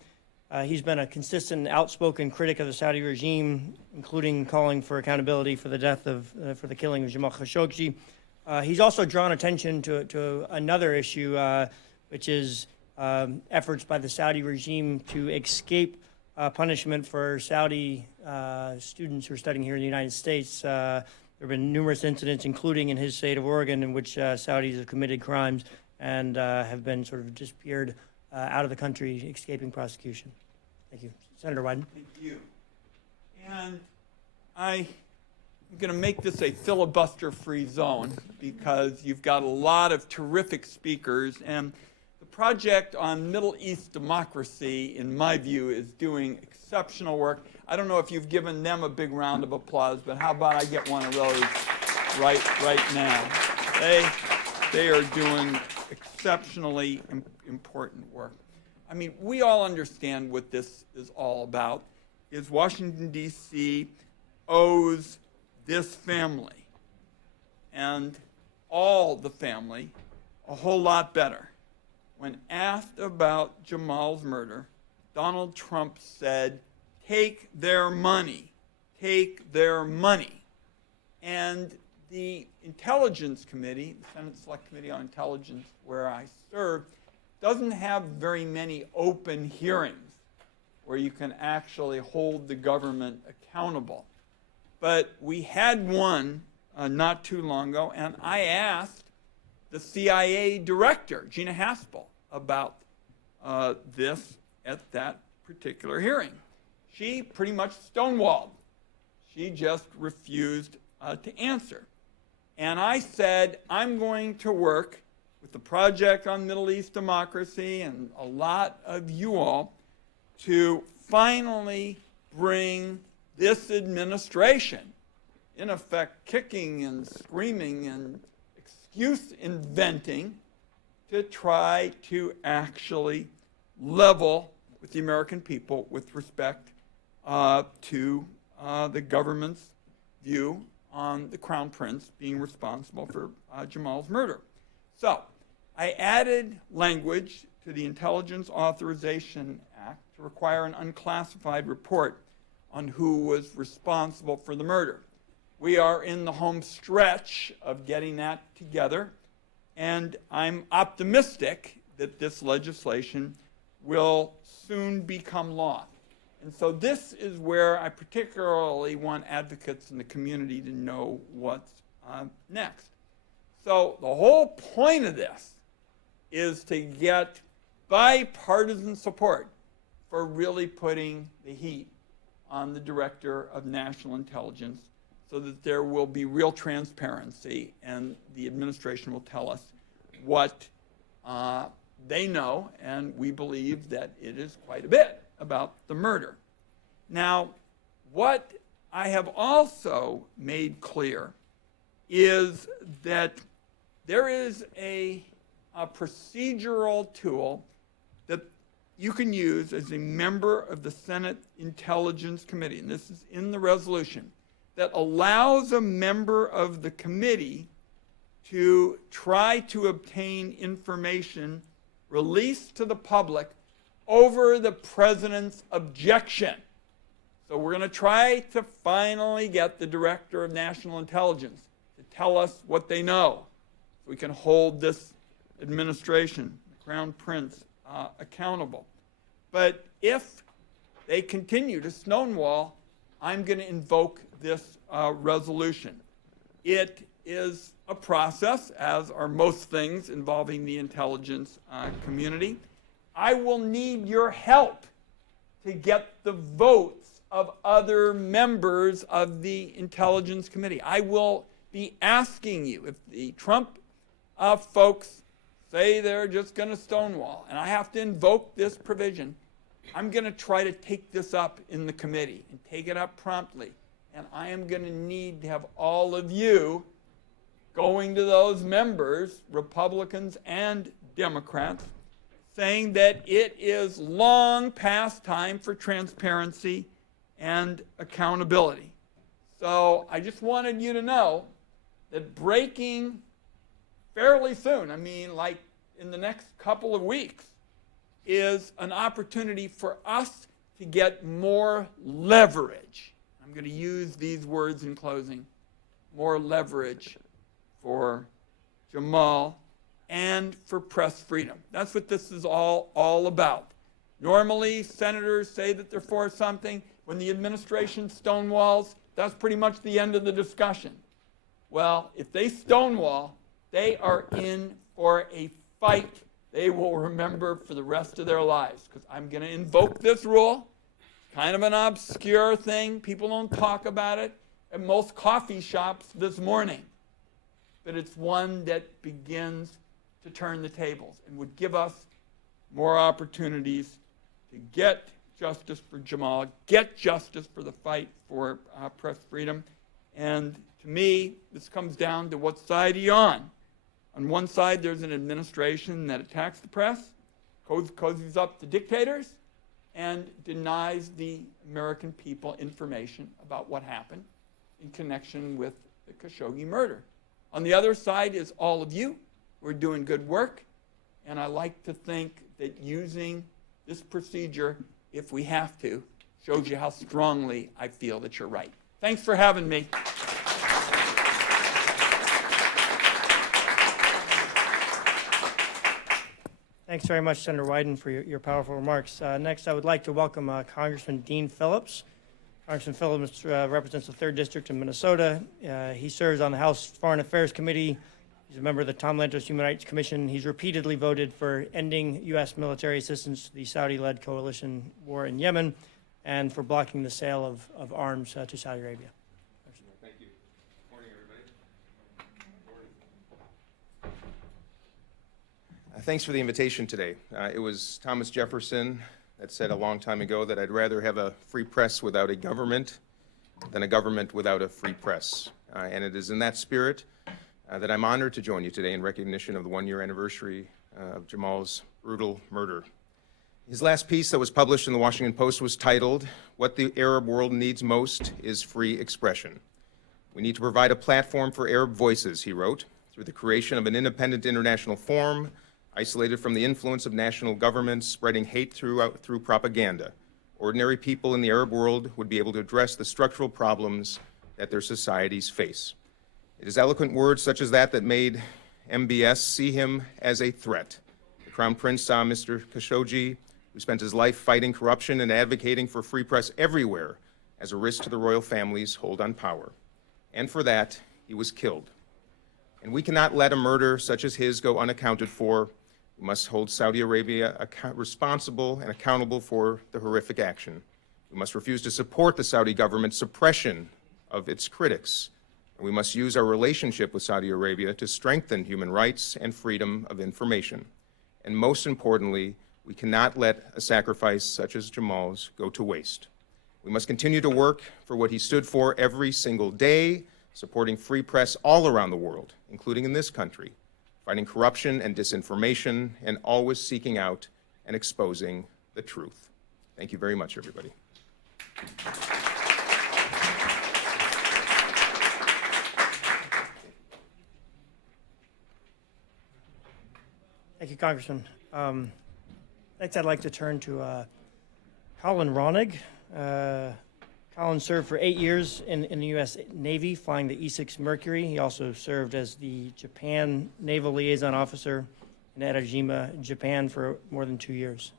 He's been a consistent and outspoken critic of the Saudi regime, including calling for accountability for the death of, for the killing of Jamal Khashoggi. He's also drawn attention to another issue, which is efforts by the Saudi regime to escape punishment for Saudi students who are studying here in the United States. There have been numerous incidents, including in his state of Oregon, in which Saudis have committed crimes and have been sort of disappeared out of the country, escaping prosecution. Thank you. Senator Wyden. Thank you. And I I'm going to make this a filibuster-free zone because you've got a lot of terrific speakers, and the project on Middle East democracy, in my view, is doing exceptional work. I don't know if you've given them a big round of applause, but how about I get one of those right now? They are doing exceptionally important work. I mean, we all understand what this is all about, is Washington, D.C. owes this family and all the family a whole lot better. When asked about Jamal's murder, Donald Trump said, take their money, take their money. And the Intelligence Committee, the Senate Select Committee on Intelligence, where I serve, doesn't have very many open hearings where you can actually hold the government accountable. But we had one not too long ago, and I asked the CIA director, Gina Haspel, about this at that particular hearing. She pretty much stonewalled. She just refused to answer. And I said, I'm going to work with the Project on Middle East Democracy and a lot of you all to finally bring this administration, in effect kicking and screaming and excuse inventing, to try to actually level with the American people with respect to the government's view on the Crown Prince being responsible for Jamal's murder. So I added language to the Intelligence Authorization Act to require an unclassified report on who was responsible for the murder. We are in the home stretch of getting that together, and I'm optimistic that this legislation will soon become law. And so this is where I particularly want advocates in the community to know what's next. So the whole point of this is to get bipartisan support for really putting the heat on the Director of National Intelligence so that there will be real transparency and the administration will tell us what they know, and we believe that it is quite a bit about the murder. Now, what I have also made clear is that there is a procedural tool that you can use as a member of the Senate Intelligence Committee, and this is in the resolution, that allows a member of the committee to try to obtain information released to the public over the president's objection. So we're going to try to finally get the Director of National Intelligence to tell us what they know, so we can hold this administration, the Crown Prince, accountable. But if they continue to stonewall, I'm going to invoke this resolution. It is a process, as are most things involving the intelligence community. I will need your help to get the votes of other members of the Intelligence Committee. I will be asking you, if the Trump folks say they're just going to stonewall, and I have to invoke this provision, I'm going to try to take this up in the committee and take it up promptly. And I am going to need to have all of you going to those members, Republicans and Democrats, saying that it is long past time for transparency and accountability. So I just wanted you to know that breaking fairly soon, I mean like in the next couple of weeks, is an opportunity for us to get more leverage. I'm going to use these words in closing. More leverage for Jamal and for press freedom. That's what this is all about. Normally, senators say that they're for something. When the administration stonewalls, that's pretty much the end of the discussion. Well, if they stonewall, they are in for a fight they will remember for the rest of their lives, because I'm going to invoke this rule. Kind of an obscure thing. People don't talk about it. at most coffee shops this morning. But it's one that begins to turn the tables and would give us more opportunities to get justice for Jamal, get justice for the fight for press freedom. And to me, this comes down to what side are you on? On one side, there's an administration that attacks the press, cozies up to dictators, and denies the American people information about what happened in connection with the Khashoggi murder. On the other side is all of you who are doing good work, and I like to think that using this procedure, if we have to, shows you how strongly I feel that you're right. Thanks for having me. Thanks very much, Senator Wyden, for your powerful remarks. Next, I would like to welcome Congressman Dean Phillips. Congressman Phillips represents the 3rd District in Minnesota. He serves on the House Foreign Affairs Committee. He's a member of the Tom Lantos Human Rights Commission. He's repeatedly voted for ending U.S. military assistance to the Saudi-led coalition war in Yemen and for blocking the sale of arms to Saudi Arabia. Thank you. Good morning, everybody. Thanks for the invitation today. It was Thomas Jefferson that said a long time ago that I'd rather have a free press without a government than a government without a free press. And it is in that spirit that I'm honored to join you today in recognition of the 1-year anniversary of Jamal's brutal murder. His last piece that was published in the Washington Post was titled, "What the Arab World Needs Most is Free Expression." We need to provide a platform for Arab voices, he wrote, through the creation of an independent international forum isolated from the influence of national governments spreading hate through propaganda. Ordinary people in the Arab world would be able to address the structural problems that their societies face. It is eloquent words such as that that made MBS see him as a threat. The Crown Prince saw Mr. Khashoggi, who spent his life fighting corruption and advocating for free press everywhere, as a risk to the royal family's hold on power. And for that, he was killed. And we cannot let a murder such as his go unaccounted for. We must hold Saudi Arabia responsible and accountable for the horrific action. We must refuse to support the Saudi government's suppression of its critics. And we must use our relationship with Saudi Arabia to strengthen human rights and freedom of information. And most importantly, we cannot let a sacrifice such as Jamal's go to waste. We must continue to work for what he stood for every single day, supporting free press all around the world, including in this country, fighting corruption and disinformation, and always seeking out and exposing the truth. Thank you very much, everybody. Thank you, Congressman. Next, I'd like to turn to Colin Raunig. Colin served for 8 years in the U.S. Navy, flying the E-6 Mercury. He also served as the Japan Naval Liaison Officer in Etajima, Japan, for more than 2 years.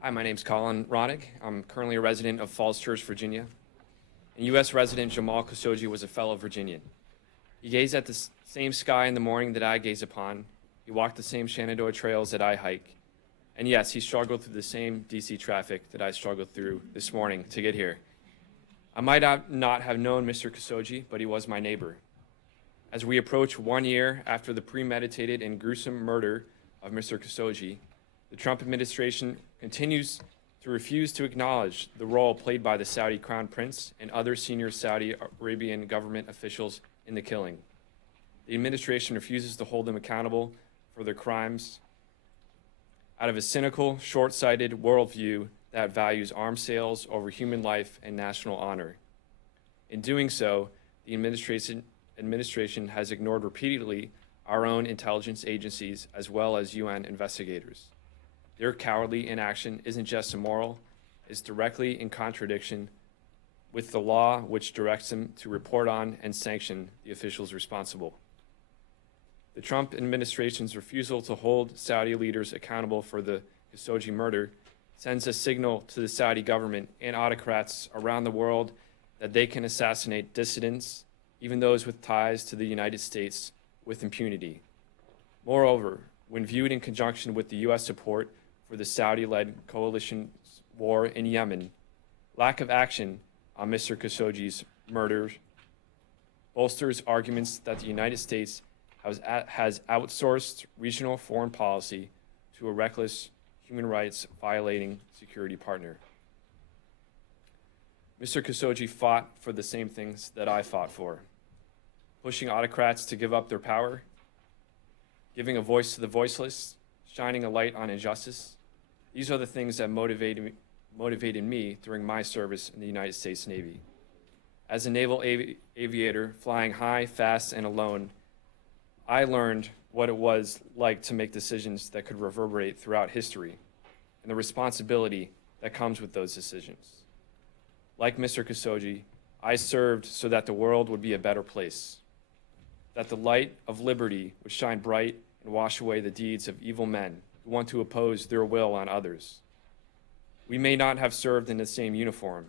Hi, my name's Colin Raunig. I'm currently a resident of Falls Church, Virginia. And U.S. resident Jamal Khashoggi was a fellow Virginian. He gazed at the same sky in the morning that I gaze upon. He walked the same Shenandoah trails that I hike. And yes, he struggled through the same DC traffic that I struggled through this morning to get here. I might not have known Mr. Khashoggi, but he was my neighbor. As we approach 1 year after the premeditated and gruesome murder of Mr. Khashoggi, the Trump administration continues to refuse to acknowledge the role played by the Saudi Crown Prince and other senior Saudi Arabian government officials in the killing. The administration refuses to hold them accountable for their crimes out of a cynical, short-sighted worldview that values arms sales over human life and national honor. In doing so, the administration has ignored repeatedly our own intelligence agencies as well as UN investigators. Their cowardly inaction isn't just immoral, it's directly in contradiction with the law which directs them to report on and sanction the officials responsible. The Trump administration's refusal to hold Saudi leaders accountable for the Khashoggi murder sends a signal to the Saudi government and autocrats around the world that they can assassinate dissidents, even those with ties to the United States, with impunity. Moreover, when viewed in conjunction with the U.S. support for the Saudi-led coalition war in Yemen, lack of action on Mr. Khashoggi's murder bolsters arguments that the United States has outsourced regional foreign policy to a reckless, human rights violating security partner. Mr. Khashoggi fought for the same things that I fought for, pushing autocrats to give up their power, giving a voice to the voiceless, shining a light on injustice. These are the things that motivated me during my service in the United States Navy. As a naval aviator flying high, fast, and alone, I learned what it was like to make decisions that could reverberate throughout history and the responsibility that comes with those decisions. Like Mr. Khashoggi, I served so that the world would be a better place, that the light of liberty would shine bright and wash away the deeds of evil men who want to oppose their will on others. We may not have served in the same uniform,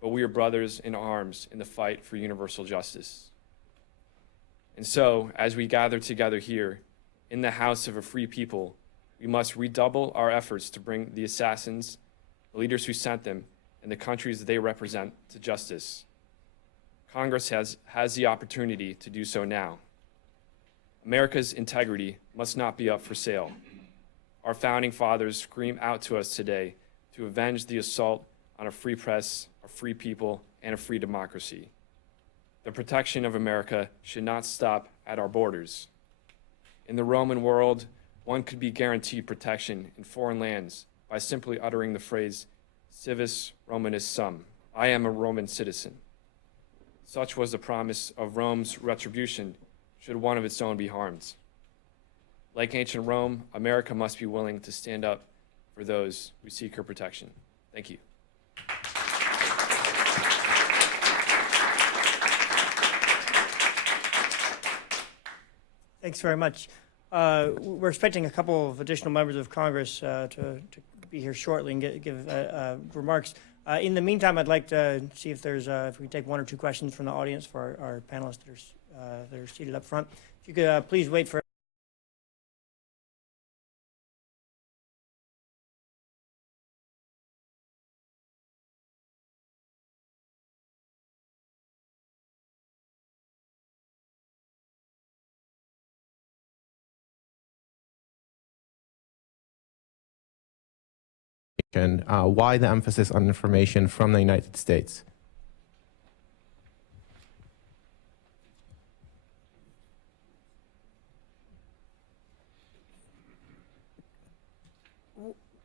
but we are brothers in arms in the fight for universal justice. And so, as we gather together here in the house of a free people, we must redouble our efforts to bring the assassins, the leaders who sent them, and the countries that they represent to justice. Congress has the opportunity to do so now. America's integrity must not be up for sale. Our founding fathers scream out to us today to avenge the assault on a free press, a free people, and a free democracy. The protection of America should not stop at our borders. In the Roman world, one could be guaranteed protection in foreign lands by simply uttering the phrase, civis Romanus sum, I am a Roman citizen. Such was the promise of Rome's retribution should one of its own be harmed. Like ancient Rome, America must be willing to stand up for those who seek her protection. Thank you. Thanks very much. We're expecting a couple of additional members of Congress to be here shortly and give remarks. In the meantime, I'd like to see if there's if we can take one or two questions from the audience for our panelists that are seated up front. If you could please wait for why the emphasis on information from the United States?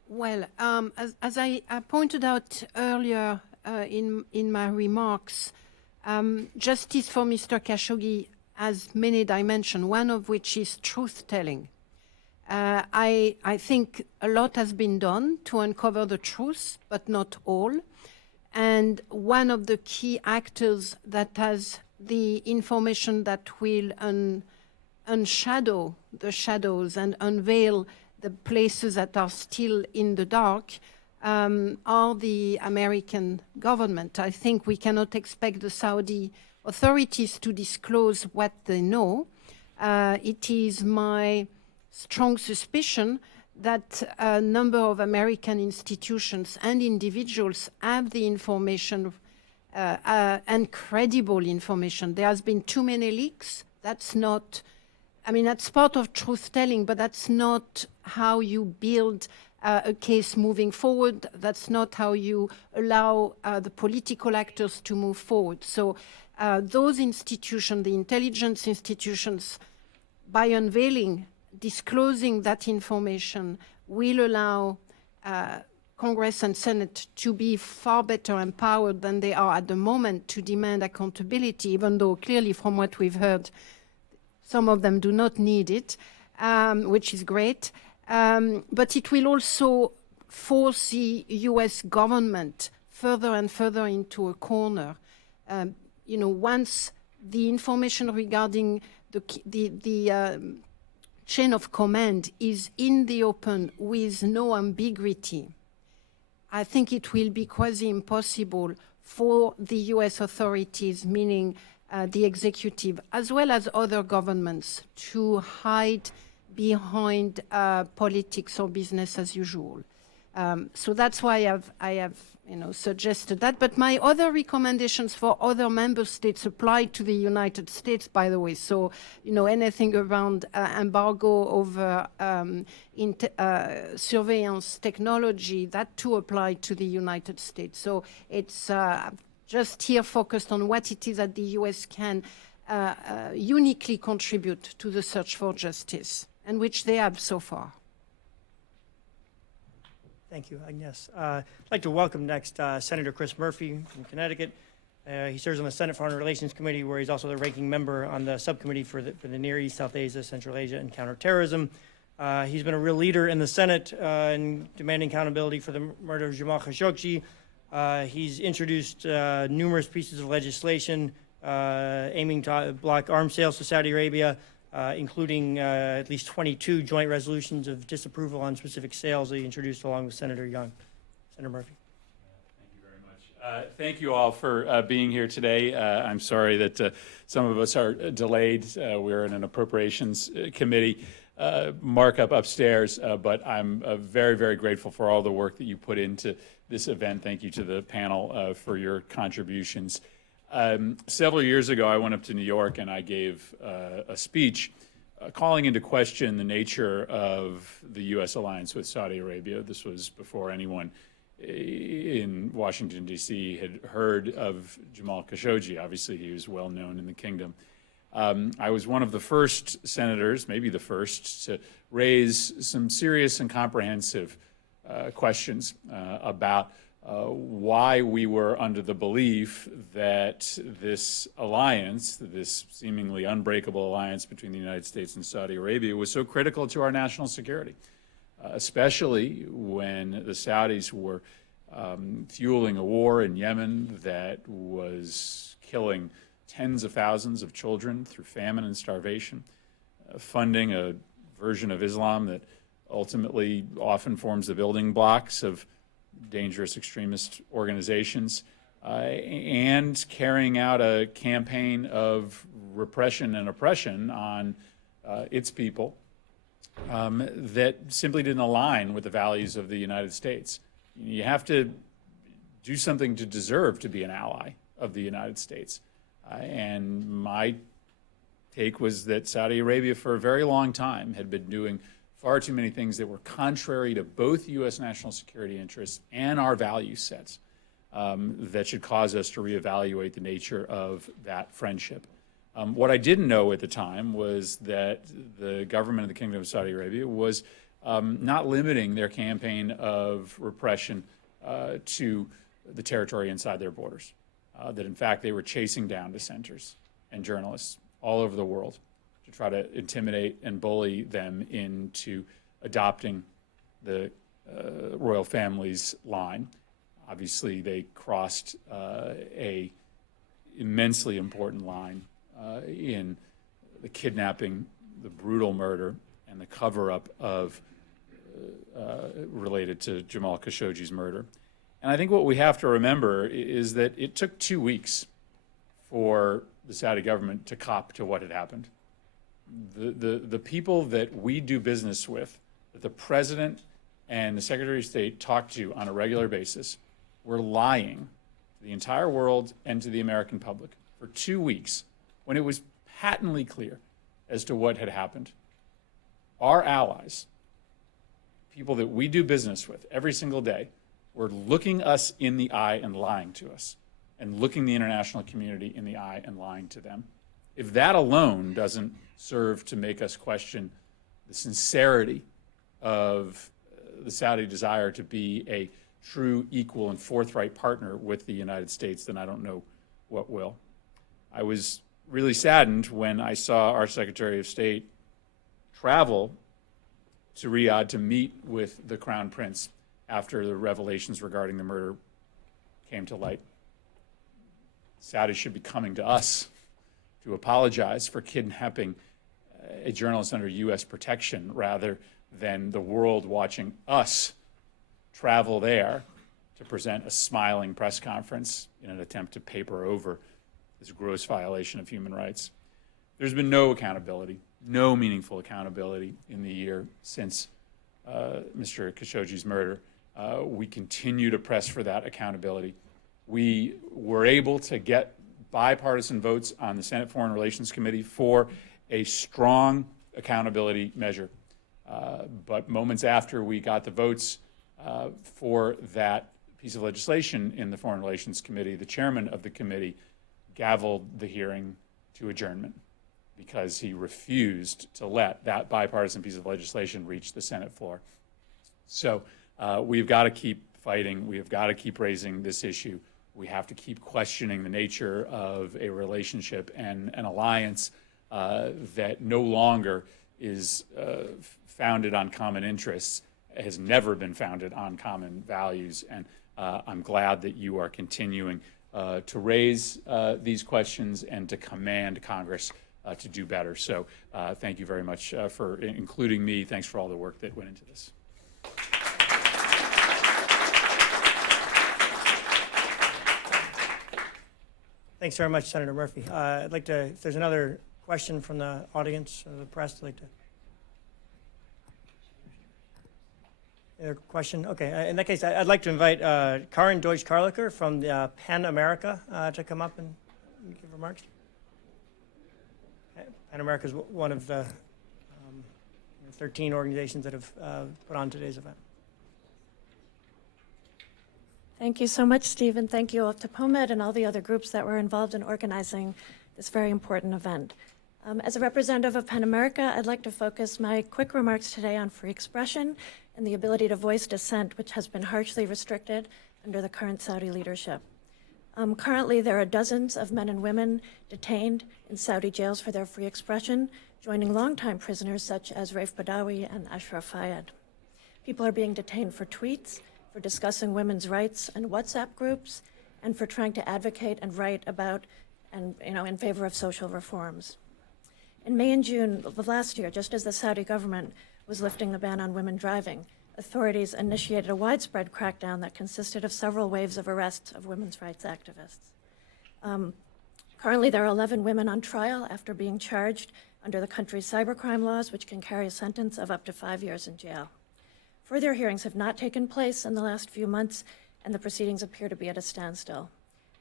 Well, as I pointed out earlier in my remarks, justice for Mr. Khashoggi has many dimensions, one of which is truth-telling. I think a lot has been done to uncover the truth, but not all. And one of the key actors that has the information that will unshadow the shadows and unveil the places that are still in the dark are the American government. I think we cannot expect the Saudi authorities to disclose what they know. It is my strong suspicion that a number of American institutions and individuals have the information and credible information. There has been too many leaks. That's not, I mean, that's part of truth-telling, but that's not how you build a case moving forward. That's not how you allow the political actors to move forward. So those institutions, the intelligence institutions, by unveiling, disclosing that information, will allow Congress and Senate to be far better empowered than they are at the moment to demand accountability, even though clearly from what we've heard, some of them do not need it, which is great. But it will also force the US government further and further into a corner. You know, once the information regarding the chain of command is in the open with no ambiguity, I think it will be quasi impossible for the US authorities, meaning the executive, as well as other governments, to hide behind politics or business as usual. So that's why I have suggested that. But my other recommendations for other member states apply to the United States, by the way. So, anything around embargo over surveillance technology, that too apply to the United States. So it's just here focused on what it is that the U.S. can uniquely contribute to the search for justice, and which they have so far. Thank you, Agnès. I'd like to welcome next Senator Chris Murphy from Connecticut. He serves on the Senate Foreign Relations Committee, where he's also the ranking member on the subcommittee for the Near East, South Asia, Central Asia, and counterterrorism. He's been a real leader in the Senate in demanding accountability for the murder of Jamal Khashoggi. He's introduced numerous pieces of legislation aiming to block arms sales to Saudi Arabia, including at least 22 joint resolutions of disapproval on specific sales that he introduced along with Senator Young. Senator Murphy. Thank you very much. Thank you all for being here today. I'm sorry that some of us are delayed. We're in an appropriations committee markup upstairs, but I'm very, very grateful for all the work that you put into this event. Thank you to the panel for your contributions. Several years ago, I went up to New York and I gave a speech calling into question the nature of the U.S. alliance with Saudi Arabia. This was before anyone in Washington, D.C. had heard of Jamal Khashoggi. Obviously, he was well known in the kingdom. I was one of the first senators, maybe the first, to raise some serious and comprehensive questions about why we were under the belief that this alliance, this seemingly unbreakable alliance between the United States and Saudi Arabia, was so critical to our national security, especially when the Saudis were fueling a war in Yemen that was killing tens of thousands of children through famine and starvation, funding a version of Islam that ultimately often forms the building blocks of dangerous extremist organizations, and carrying out a campaign of repression and oppression on its people that simply didn't align with the values of the United States. You have to do something to deserve to be an ally of the United States. And my take was that Saudi Arabia for a very long time had been doing far too many things that were contrary to both U.S. national security interests and our value sets that should cause us to reevaluate the nature of that friendship. What I didn't know at the time was that the government of the Kingdom of Saudi Arabia was not limiting their campaign of repression to the territory inside their borders, that in fact they were chasing down dissenters and journalists all over the world to try to intimidate and bully them into adopting the royal family's line. Obviously, they crossed a immensely important line in the kidnapping, the brutal murder, and the cover-up of related to Jamal Khashoggi's murder. And I think what we have to remember is that it took 2 weeks for the Saudi government to cop to what had happened. The people that we do business with, that the President and the Secretary of State talk to on a regular basis, were lying to the entire world and to the American public for 2 weeks when it was patently clear as to what had happened. Our allies, people that we do business with every single day, were looking us in the eye and lying to us, and looking the international community in the eye and lying to them. If that alone doesn't serve to make us question the sincerity of the Saudi desire to be a true, equal, and forthright partner with the United States, then I don't know what will. I was really saddened when I saw our Secretary of State travel to Riyadh to meet with the Crown Prince after the revelations regarding the murder came to light. Saudis should be coming to us to apologize for kidnapping a journalist under U.S. protection rather than the world watching us travel there to present a smiling press conference in an attempt to paper over this gross violation of human rights. There's been no accountability, no meaningful accountability in the year since Mr. Khashoggi's murder. We continue to press for that accountability. We were able to get bipartisan votes on the Senate Foreign Relations Committee for a strong accountability measure. But moments after we got the votes for that piece of legislation in the Foreign Relations Committee, the chairman of the committee gavelled the hearing to adjournment because he refused to let that bipartisan piece of legislation reach the Senate floor. So we've got to keep fighting. We have got to keep raising this issue. We have to keep questioning the nature of a relationship and an alliance that no longer is founded on common interests, has never been founded on common values. And I'm glad that you are continuing to raise these questions and to command Congress to do better. So thank you very much for including me. Thanks for all the work that went into this. Thanks very much, Senator Murphy. I'd like to, if there's another question from the audience or the press, I'd like to. Another question? Okay, in that case, I'd like to invite Karin Deutsch-Karliker from the PEN America to come up and give remarks. PEN America is one of the 13 organizations that have put on today's event. Thank you so much, Steve, and thank you all to POMED and all the other groups that were involved in organizing this very important event. As a representative of PEN America, I'd like to focus my quick remarks today on free expression and the ability to voice dissent, which has been harshly restricted under the current Saudi leadership. Currently, there are dozens of men and women detained in Saudi jails for their free expression, joining longtime prisoners such as Raif Badawi and Ashraf Fayyad. People are being detained for tweets, for discussing women's rights in WhatsApp groups, and for trying to advocate and write about and in favor of social reforms. In May and June of last year, just as the Saudi government was lifting the ban on women driving, authorities initiated a widespread crackdown that consisted of several waves of arrests of women's rights activists. Currently, there are 11 women on trial after being charged under the country's cybercrime laws, which can carry a sentence of up to 5 years in jail. Further hearings have not taken place in the last few months, and the proceedings appear to be at a standstill.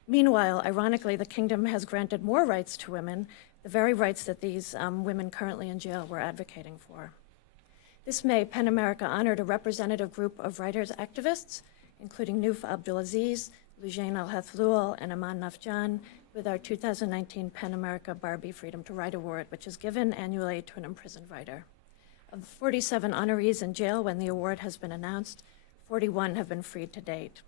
Meanwhile, ironically, the kingdom has granted more rights to women, the very rights that these women currently in jail were advocating for. This May, PEN America honored a representative group of writers activists, including Nouf Abdulaziz, Lina Al-Hathloul, and Aman Nafjan, with our 2019 PEN America Barbie Freedom to Write Award, which is given annually to an imprisoned writer. Of the 47 honorees in jail when the award has been announced, 41 have been freed to date.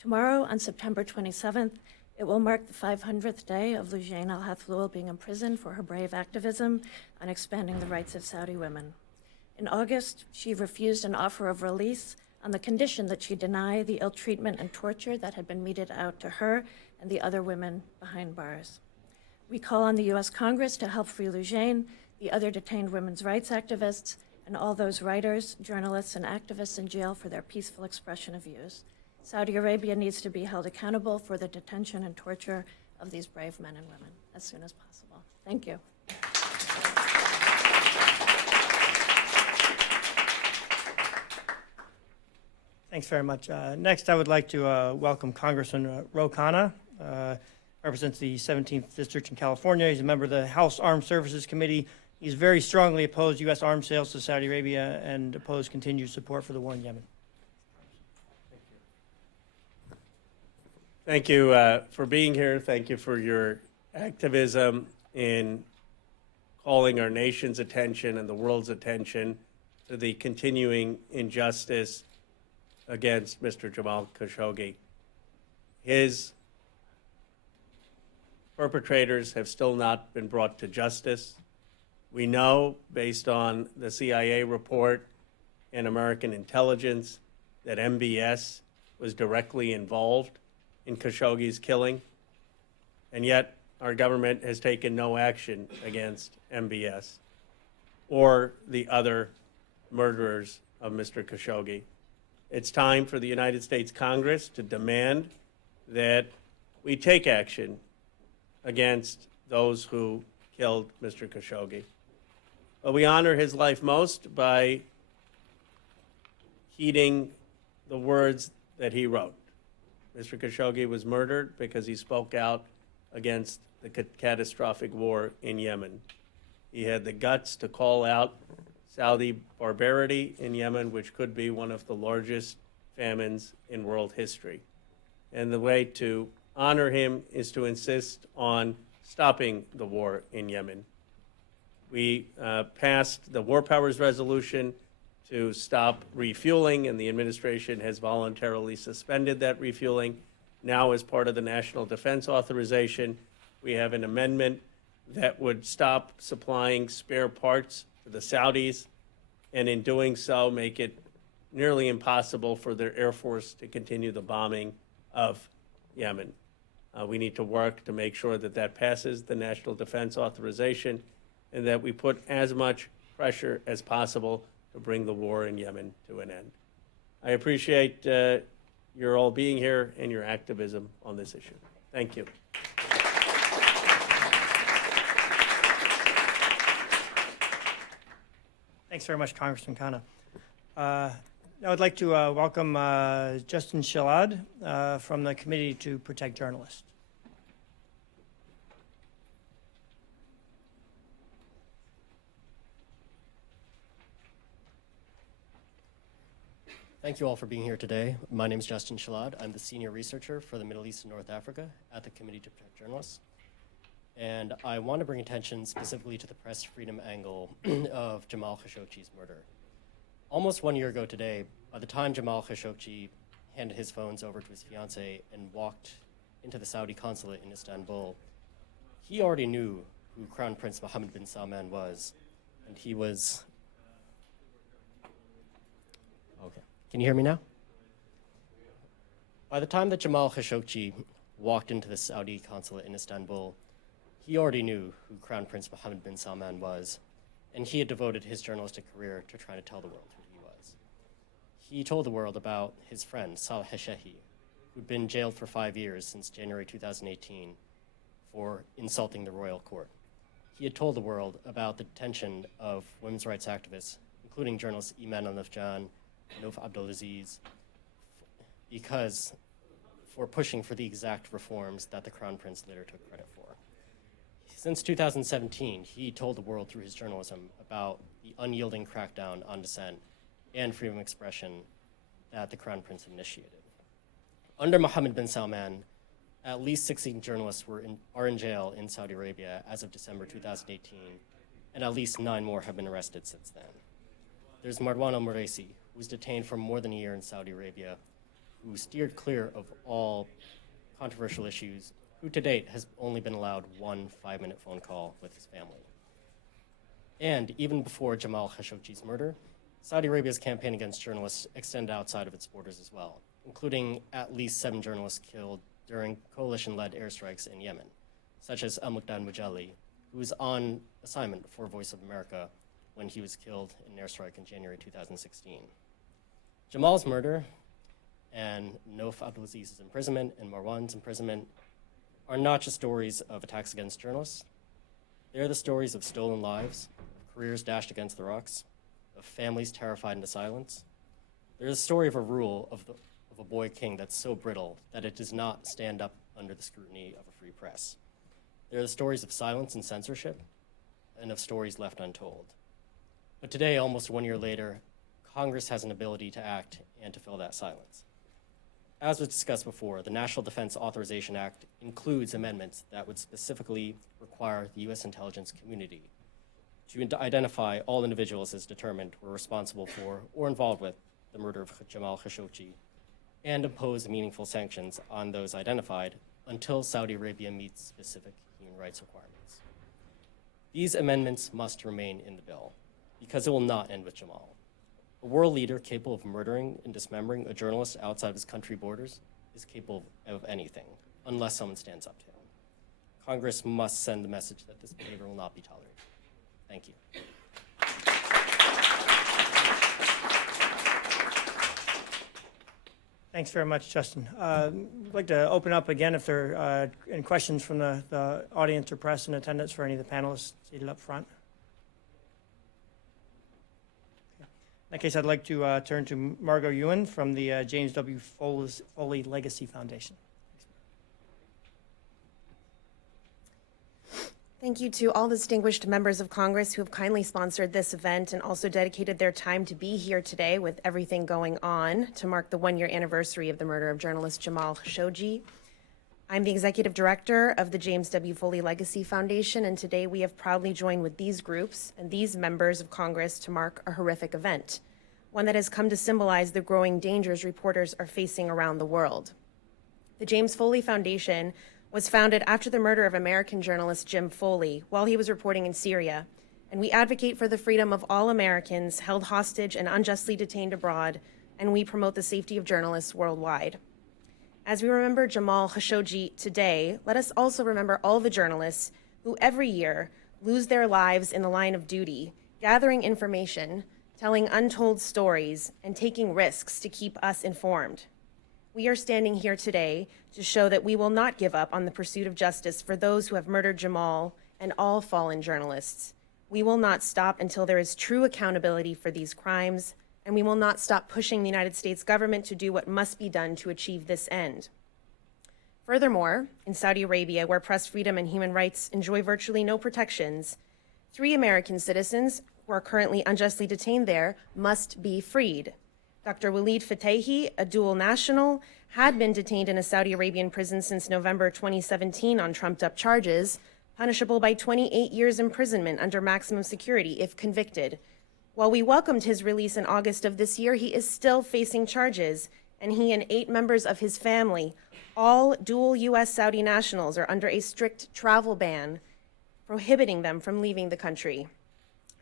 Tomorrow, on September 27th, it will mark the 500th day of Lina Al-Hathloul being imprisoned for her brave activism on expanding the rights of Saudi women. In August, she refused an offer of release on the condition that she deny the ill treatment and torture that had been meted out to her and the other women behind bars. We call on the U.S. Congress to help free Lujane, the other detained women's rights activists, and all those writers, journalists, and activists in jail for their peaceful expression of views. Saudi Arabia needs to be held accountable for the detention and torture of these brave men and women as soon as possible. Thank you. Thanks very much. Next, I would like to welcome Congressman Ro Khanna, represents the 17th District in California. He's a member of the House Armed Services Committee. He's very strongly opposed U.S. arms sales to Saudi Arabia and opposed continued support for the war in Yemen. Thank you for being here. Thank you for your activism in calling our nation's attention and the world's attention to the continuing injustice against Mr. Jamal Khashoggi. His perpetrators have still not been brought to justice. We know, based on the CIA report and American intelligence, that MBS was directly involved in Khashoggi's killing, and yet our government has taken no action against MBS or the other murderers of Mr. Khashoggi. It's time for the United States Congress to demand that we take action against those who killed Mr. Khashoggi. But we honor his life most by heeding the words that he wrote. Mr. Khashoggi was murdered because he spoke out against the catastrophic war in Yemen. He had the guts to call out Saudi barbarity in Yemen, which could be one of the largest famines in world history. And the way to honor him is to insist on stopping the war in Yemen. We passed the War Powers Resolution to stop refueling, and the administration has voluntarily suspended that refueling. Now, as part of the National Defense Authorization, we have an amendment that would stop supplying spare parts to the Saudis, and in doing so, make it nearly impossible for their Air Force to continue the bombing of Yemen. We need to work to make sure that that passes the National Defense Authorization and that we put as much pressure as possible to bring the war in Yemen to an end. I appreciate your all being here and your activism on this issue. Thank you. Thanks very much, Congressman Kaine. Now I'd like to welcome Justin Shalad from the Committee to Protect Journalists. Thank you all for being here today. My name is Justin Shalad. I'm the senior researcher for the Middle East and North Africa at the Committee to Protect Journalists. And I want to bring attention specifically to the press freedom angle of Jamal Khashoggi's murder. Almost 1 year ago today, by the time Jamal Khashoggi handed his phones over to his fiancée and walked into the Saudi consulate in Istanbul, he already knew who Crown Prince Mohammed bin Salman was, and he was... Okay. Can you hear me now? By the time that Jamal Khashoggi walked into the Saudi consulate in Istanbul, he already knew who Crown Prince Mohammed bin Salman was, and he had devoted his journalistic career to trying to tell the world who he was. He told the world about his friend, Saleh Shehi, who'd been jailed for 5 years since January 2018 for insulting the royal court. He had told the world about the detention of women's rights activists, including journalists Iman Al-Nafjan, Nof Abdulaziz, because for pushing for the exact reforms that the Crown Prince later took credit for. Since 2017, he told the world through his journalism about the unyielding crackdown on dissent and freedom of expression that the Crown Prince initiated. Under Mohammed bin Salman, at least 16 journalists are in jail in Saudi Arabia as of December 2018, and at least 9 more have been arrested since then. There's Marwan al-Muraisi, who was detained for more than a year in Saudi Arabia, who steered clear of all controversial issues, who to date has only been allowed 1 5-minute phone call with his family. And even before Jamal Khashoggi's murder, Saudi Arabia's campaign against journalists extended outside of its borders as well, including at least 7 journalists killed during coalition-led airstrikes in Yemen, such as Al-Muqdan Mujalli, who was on assignment for Voice of America when he was killed in an airstrike in January 2016. Jamal's murder and Nof Abdelaziz's imprisonment and Marwan's imprisonment are not just stories of attacks against journalists. They're the stories of stolen lives, of careers dashed against the rocks, of families terrified into silence. They're the story of a rule of a boy king that's so brittle that it does not stand up under the scrutiny of a free press. They're the stories of silence and censorship, and of stories left untold. But today, almost 1 year later, Congress has an ability to act and to fill that silence. As was discussed before, the National Defense Authorization Act includes amendments that would specifically require the U.S. intelligence community to identify all individuals as determined were responsible for or involved with the murder of Jamal Khashoggi and impose meaningful sanctions on those identified until Saudi Arabia meets specific human rights requirements. These amendments must remain in the bill because it will not end with Jamal. A world leader capable of murdering and dismembering a journalist outside of his country borders is capable of anything, unless someone stands up to him. Congress must send the message that this behavior will not be tolerated. Thank you. Thanks very much, Justin. I'd like to open up again if there are any questions from the audience or press in attendance for any of the panelists seated up front. that case, I'd like to turn to Margot Ewan from the James W. Foley Legacy Foundation. Thank you to all the distinguished members of Congress who have kindly sponsored this event and also dedicated their time to be here today with everything going on to mark the one-year anniversary of the murder of journalist Jamal Khashoggi. I'm the executive director of the James W. Foley Legacy Foundation, and today we have proudly joined with these groups and these members of Congress to mark a horrific event, one that has come to symbolize the growing dangers reporters are facing around the world. The James Foley Foundation was founded after the murder of American journalist Jim Foley while he was reporting in Syria, and we advocate for the freedom of all Americans held hostage and unjustly detained abroad, and we promote the safety of journalists worldwide. As we remember Jamal Khashoggi today, let us also remember all the journalists who every year lose their lives in the line of duty, gathering information, telling untold stories, and taking risks to keep us informed. We are standing here today to show that we will not give up on the pursuit of justice for those who have murdered Jamal and all fallen journalists. We will not stop until there is true accountability for these crimes, and we will not stop pushing the United States government to do what must be done to achieve this end. Furthermore, in Saudi Arabia, where press freedom and human rights enjoy virtually no protections, 3 American citizens who are currently unjustly detained there must be freed. Dr. Walid Fatahi, a dual national, had been detained in a Saudi Arabian prison since November 2017 on trumped-up charges, punishable by 28 years imprisonment under maximum security if convicted. While we welcomed his release in August of this year, he is still facing charges, and he and 8 members of his family, all dual U.S. Saudi nationals, are under a strict travel ban, prohibiting them from leaving the country.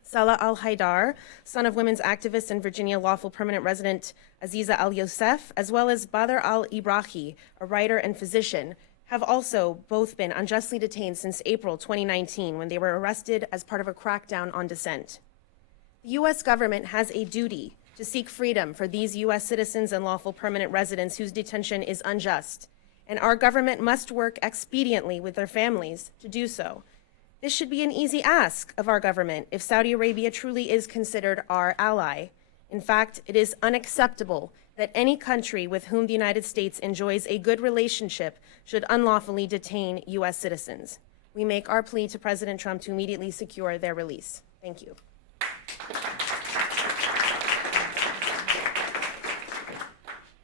Salah al-Haidar, son of women's activist and Virginia lawful permanent resident Aziza al-Youssef, as well as Badr al-Ibrahi, a writer and physician, have also both been unjustly detained since April 2019 when they were arrested as part of a crackdown on dissent. The U.S. government has a duty to seek freedom for these U.S. citizens and lawful permanent residents whose detention is unjust, and our government must work expediently with their families to do so. This should be an easy ask of our government if Saudi Arabia truly is considered our ally. In fact, it is unacceptable that any country with whom the United States enjoys a good relationship should unlawfully detain U.S. citizens. We make our plea to President Trump to immediately secure their release. Thank you.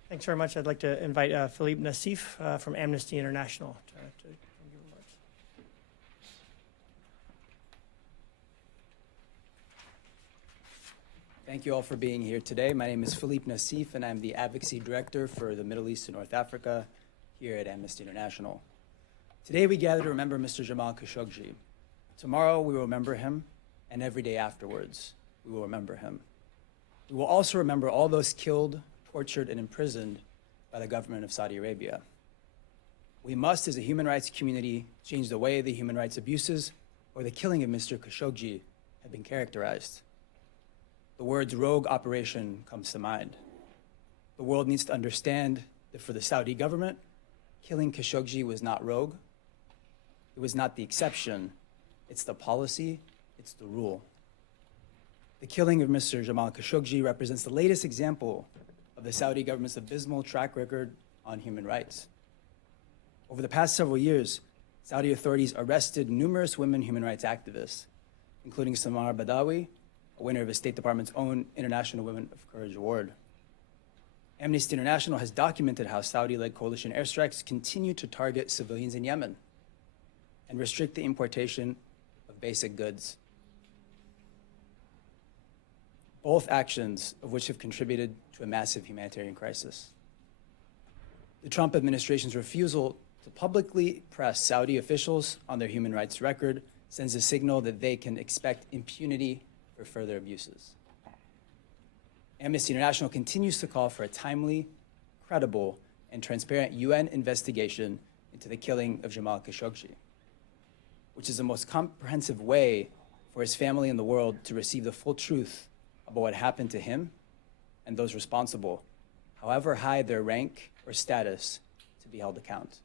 Thanks very much. I'd like to invite Philippe Nassif from Amnesty International to give remarks. Thank you all for being here today. My name is Philippe Nassif, and I'm the Advocacy Director for the Middle East and North Africa here at Amnesty International. Today we gather to remember Mr. Jamal Khashoggi. Tomorrow we will remember him, and every day afterwards we will remember him. We will also remember all those killed, tortured, and imprisoned by the government of Saudi Arabia. We must, as a human rights community, change the way the human rights abuses or the killing of Mr. Khashoggi have been characterized. The words rogue operation comes to mind. The world needs to understand that for the Saudi government, killing Khashoggi was not rogue. It was not the exception. It's the policy. It's the rule. The killing of Mr. Jamal Khashoggi represents the latest example of the Saudi government's abysmal track record on human rights. Over the past several years, Saudi authorities arrested numerous women human rights activists, including Samar Badawi, a winner of the State Department's own International Women of Courage Award. Amnesty International has documented how Saudi-led coalition airstrikes continue to target civilians in Yemen and restrict the importation of basic goods. Both actions of which have contributed to a massive humanitarian crisis. The Trump administration's refusal to publicly press Saudi officials on their human rights record sends a signal that they can expect impunity for further abuses. Amnesty International continues to call for a timely, credible, and transparent UN investigation into the killing of Jamal Khashoggi, which is the most comprehensive way for his family and the world to receive the full truth about what happened to him and those responsible, however high their rank or status, to be held account.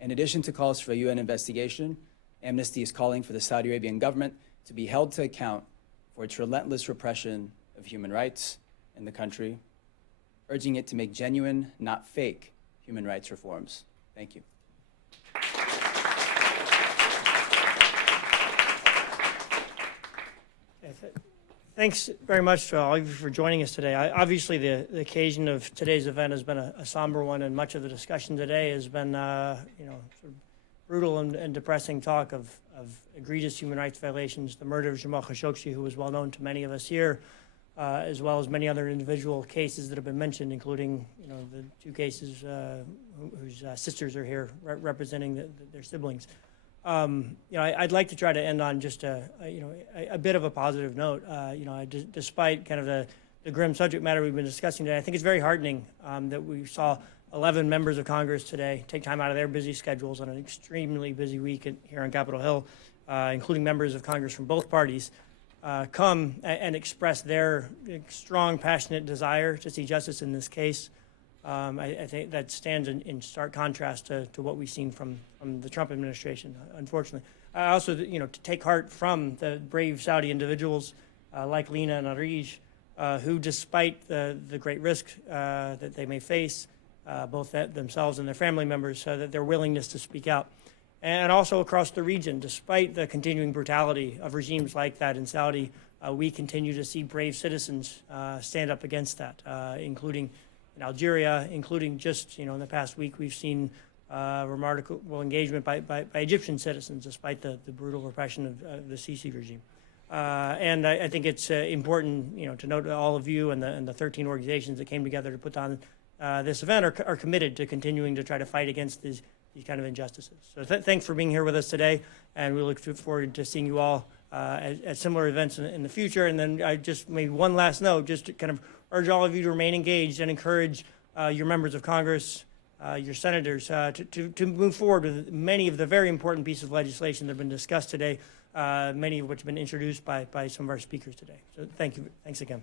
In addition to calls for a UN investigation, Amnesty is calling for the Saudi Arabian government to be held to account for its relentless repression of human rights in the country, urging it to make genuine, not fake, human rights reforms. Thank you. Thanks very much to all of you for joining us today. Obviously, the occasion of today's event has been a somber one, and much of the discussion today has been, sort of brutal and depressing talk of egregious human rights violations, the murder of Jamal Khashoggi, who was well known to many of us here, as well as many other individual cases that have been mentioned, including, the two cases whose sisters are here representing their siblings. I'd like to try to end on just a bit of a positive note. Despite kind of the grim subject matter we've been discussing today, I think it's very heartening that we saw 11 members of Congress today take time out of their busy schedules on an extremely busy week here on Capitol Hill, including members of Congress from both parties, come and express their strong, passionate desire to see justice in this case. I think that stands in stark contrast to what we've seen from the Trump administration, unfortunately. I also, to take heart from the brave Saudi individuals like Lina Al-Hathloul, who, despite the great risk that they may face, both themselves and their family members, that their willingness to speak out. And also across the region, despite the continuing brutality of regimes like that in Saudi, we continue to see brave citizens stand up against that, including in Algeria, including just, in the past week, we've seen remarkable engagement by Egyptian citizens, despite the brutal repression of the Sisi regime. And I think it's important, to note that all of you and the 13 organizations that came together to put on this event are committed to continuing to try to fight against these kind of injustices. So thanks for being here with us today, and we look forward to seeing you all at similar events in the future. And then I just maybe one last note, just to kind of urge all of you to remain engaged and encourage your members of Congress, your senators, to move forward with many of the very important pieces of legislation that have been discussed today, many of which have been introduced by some of our speakers today. So thank you. Thanks again.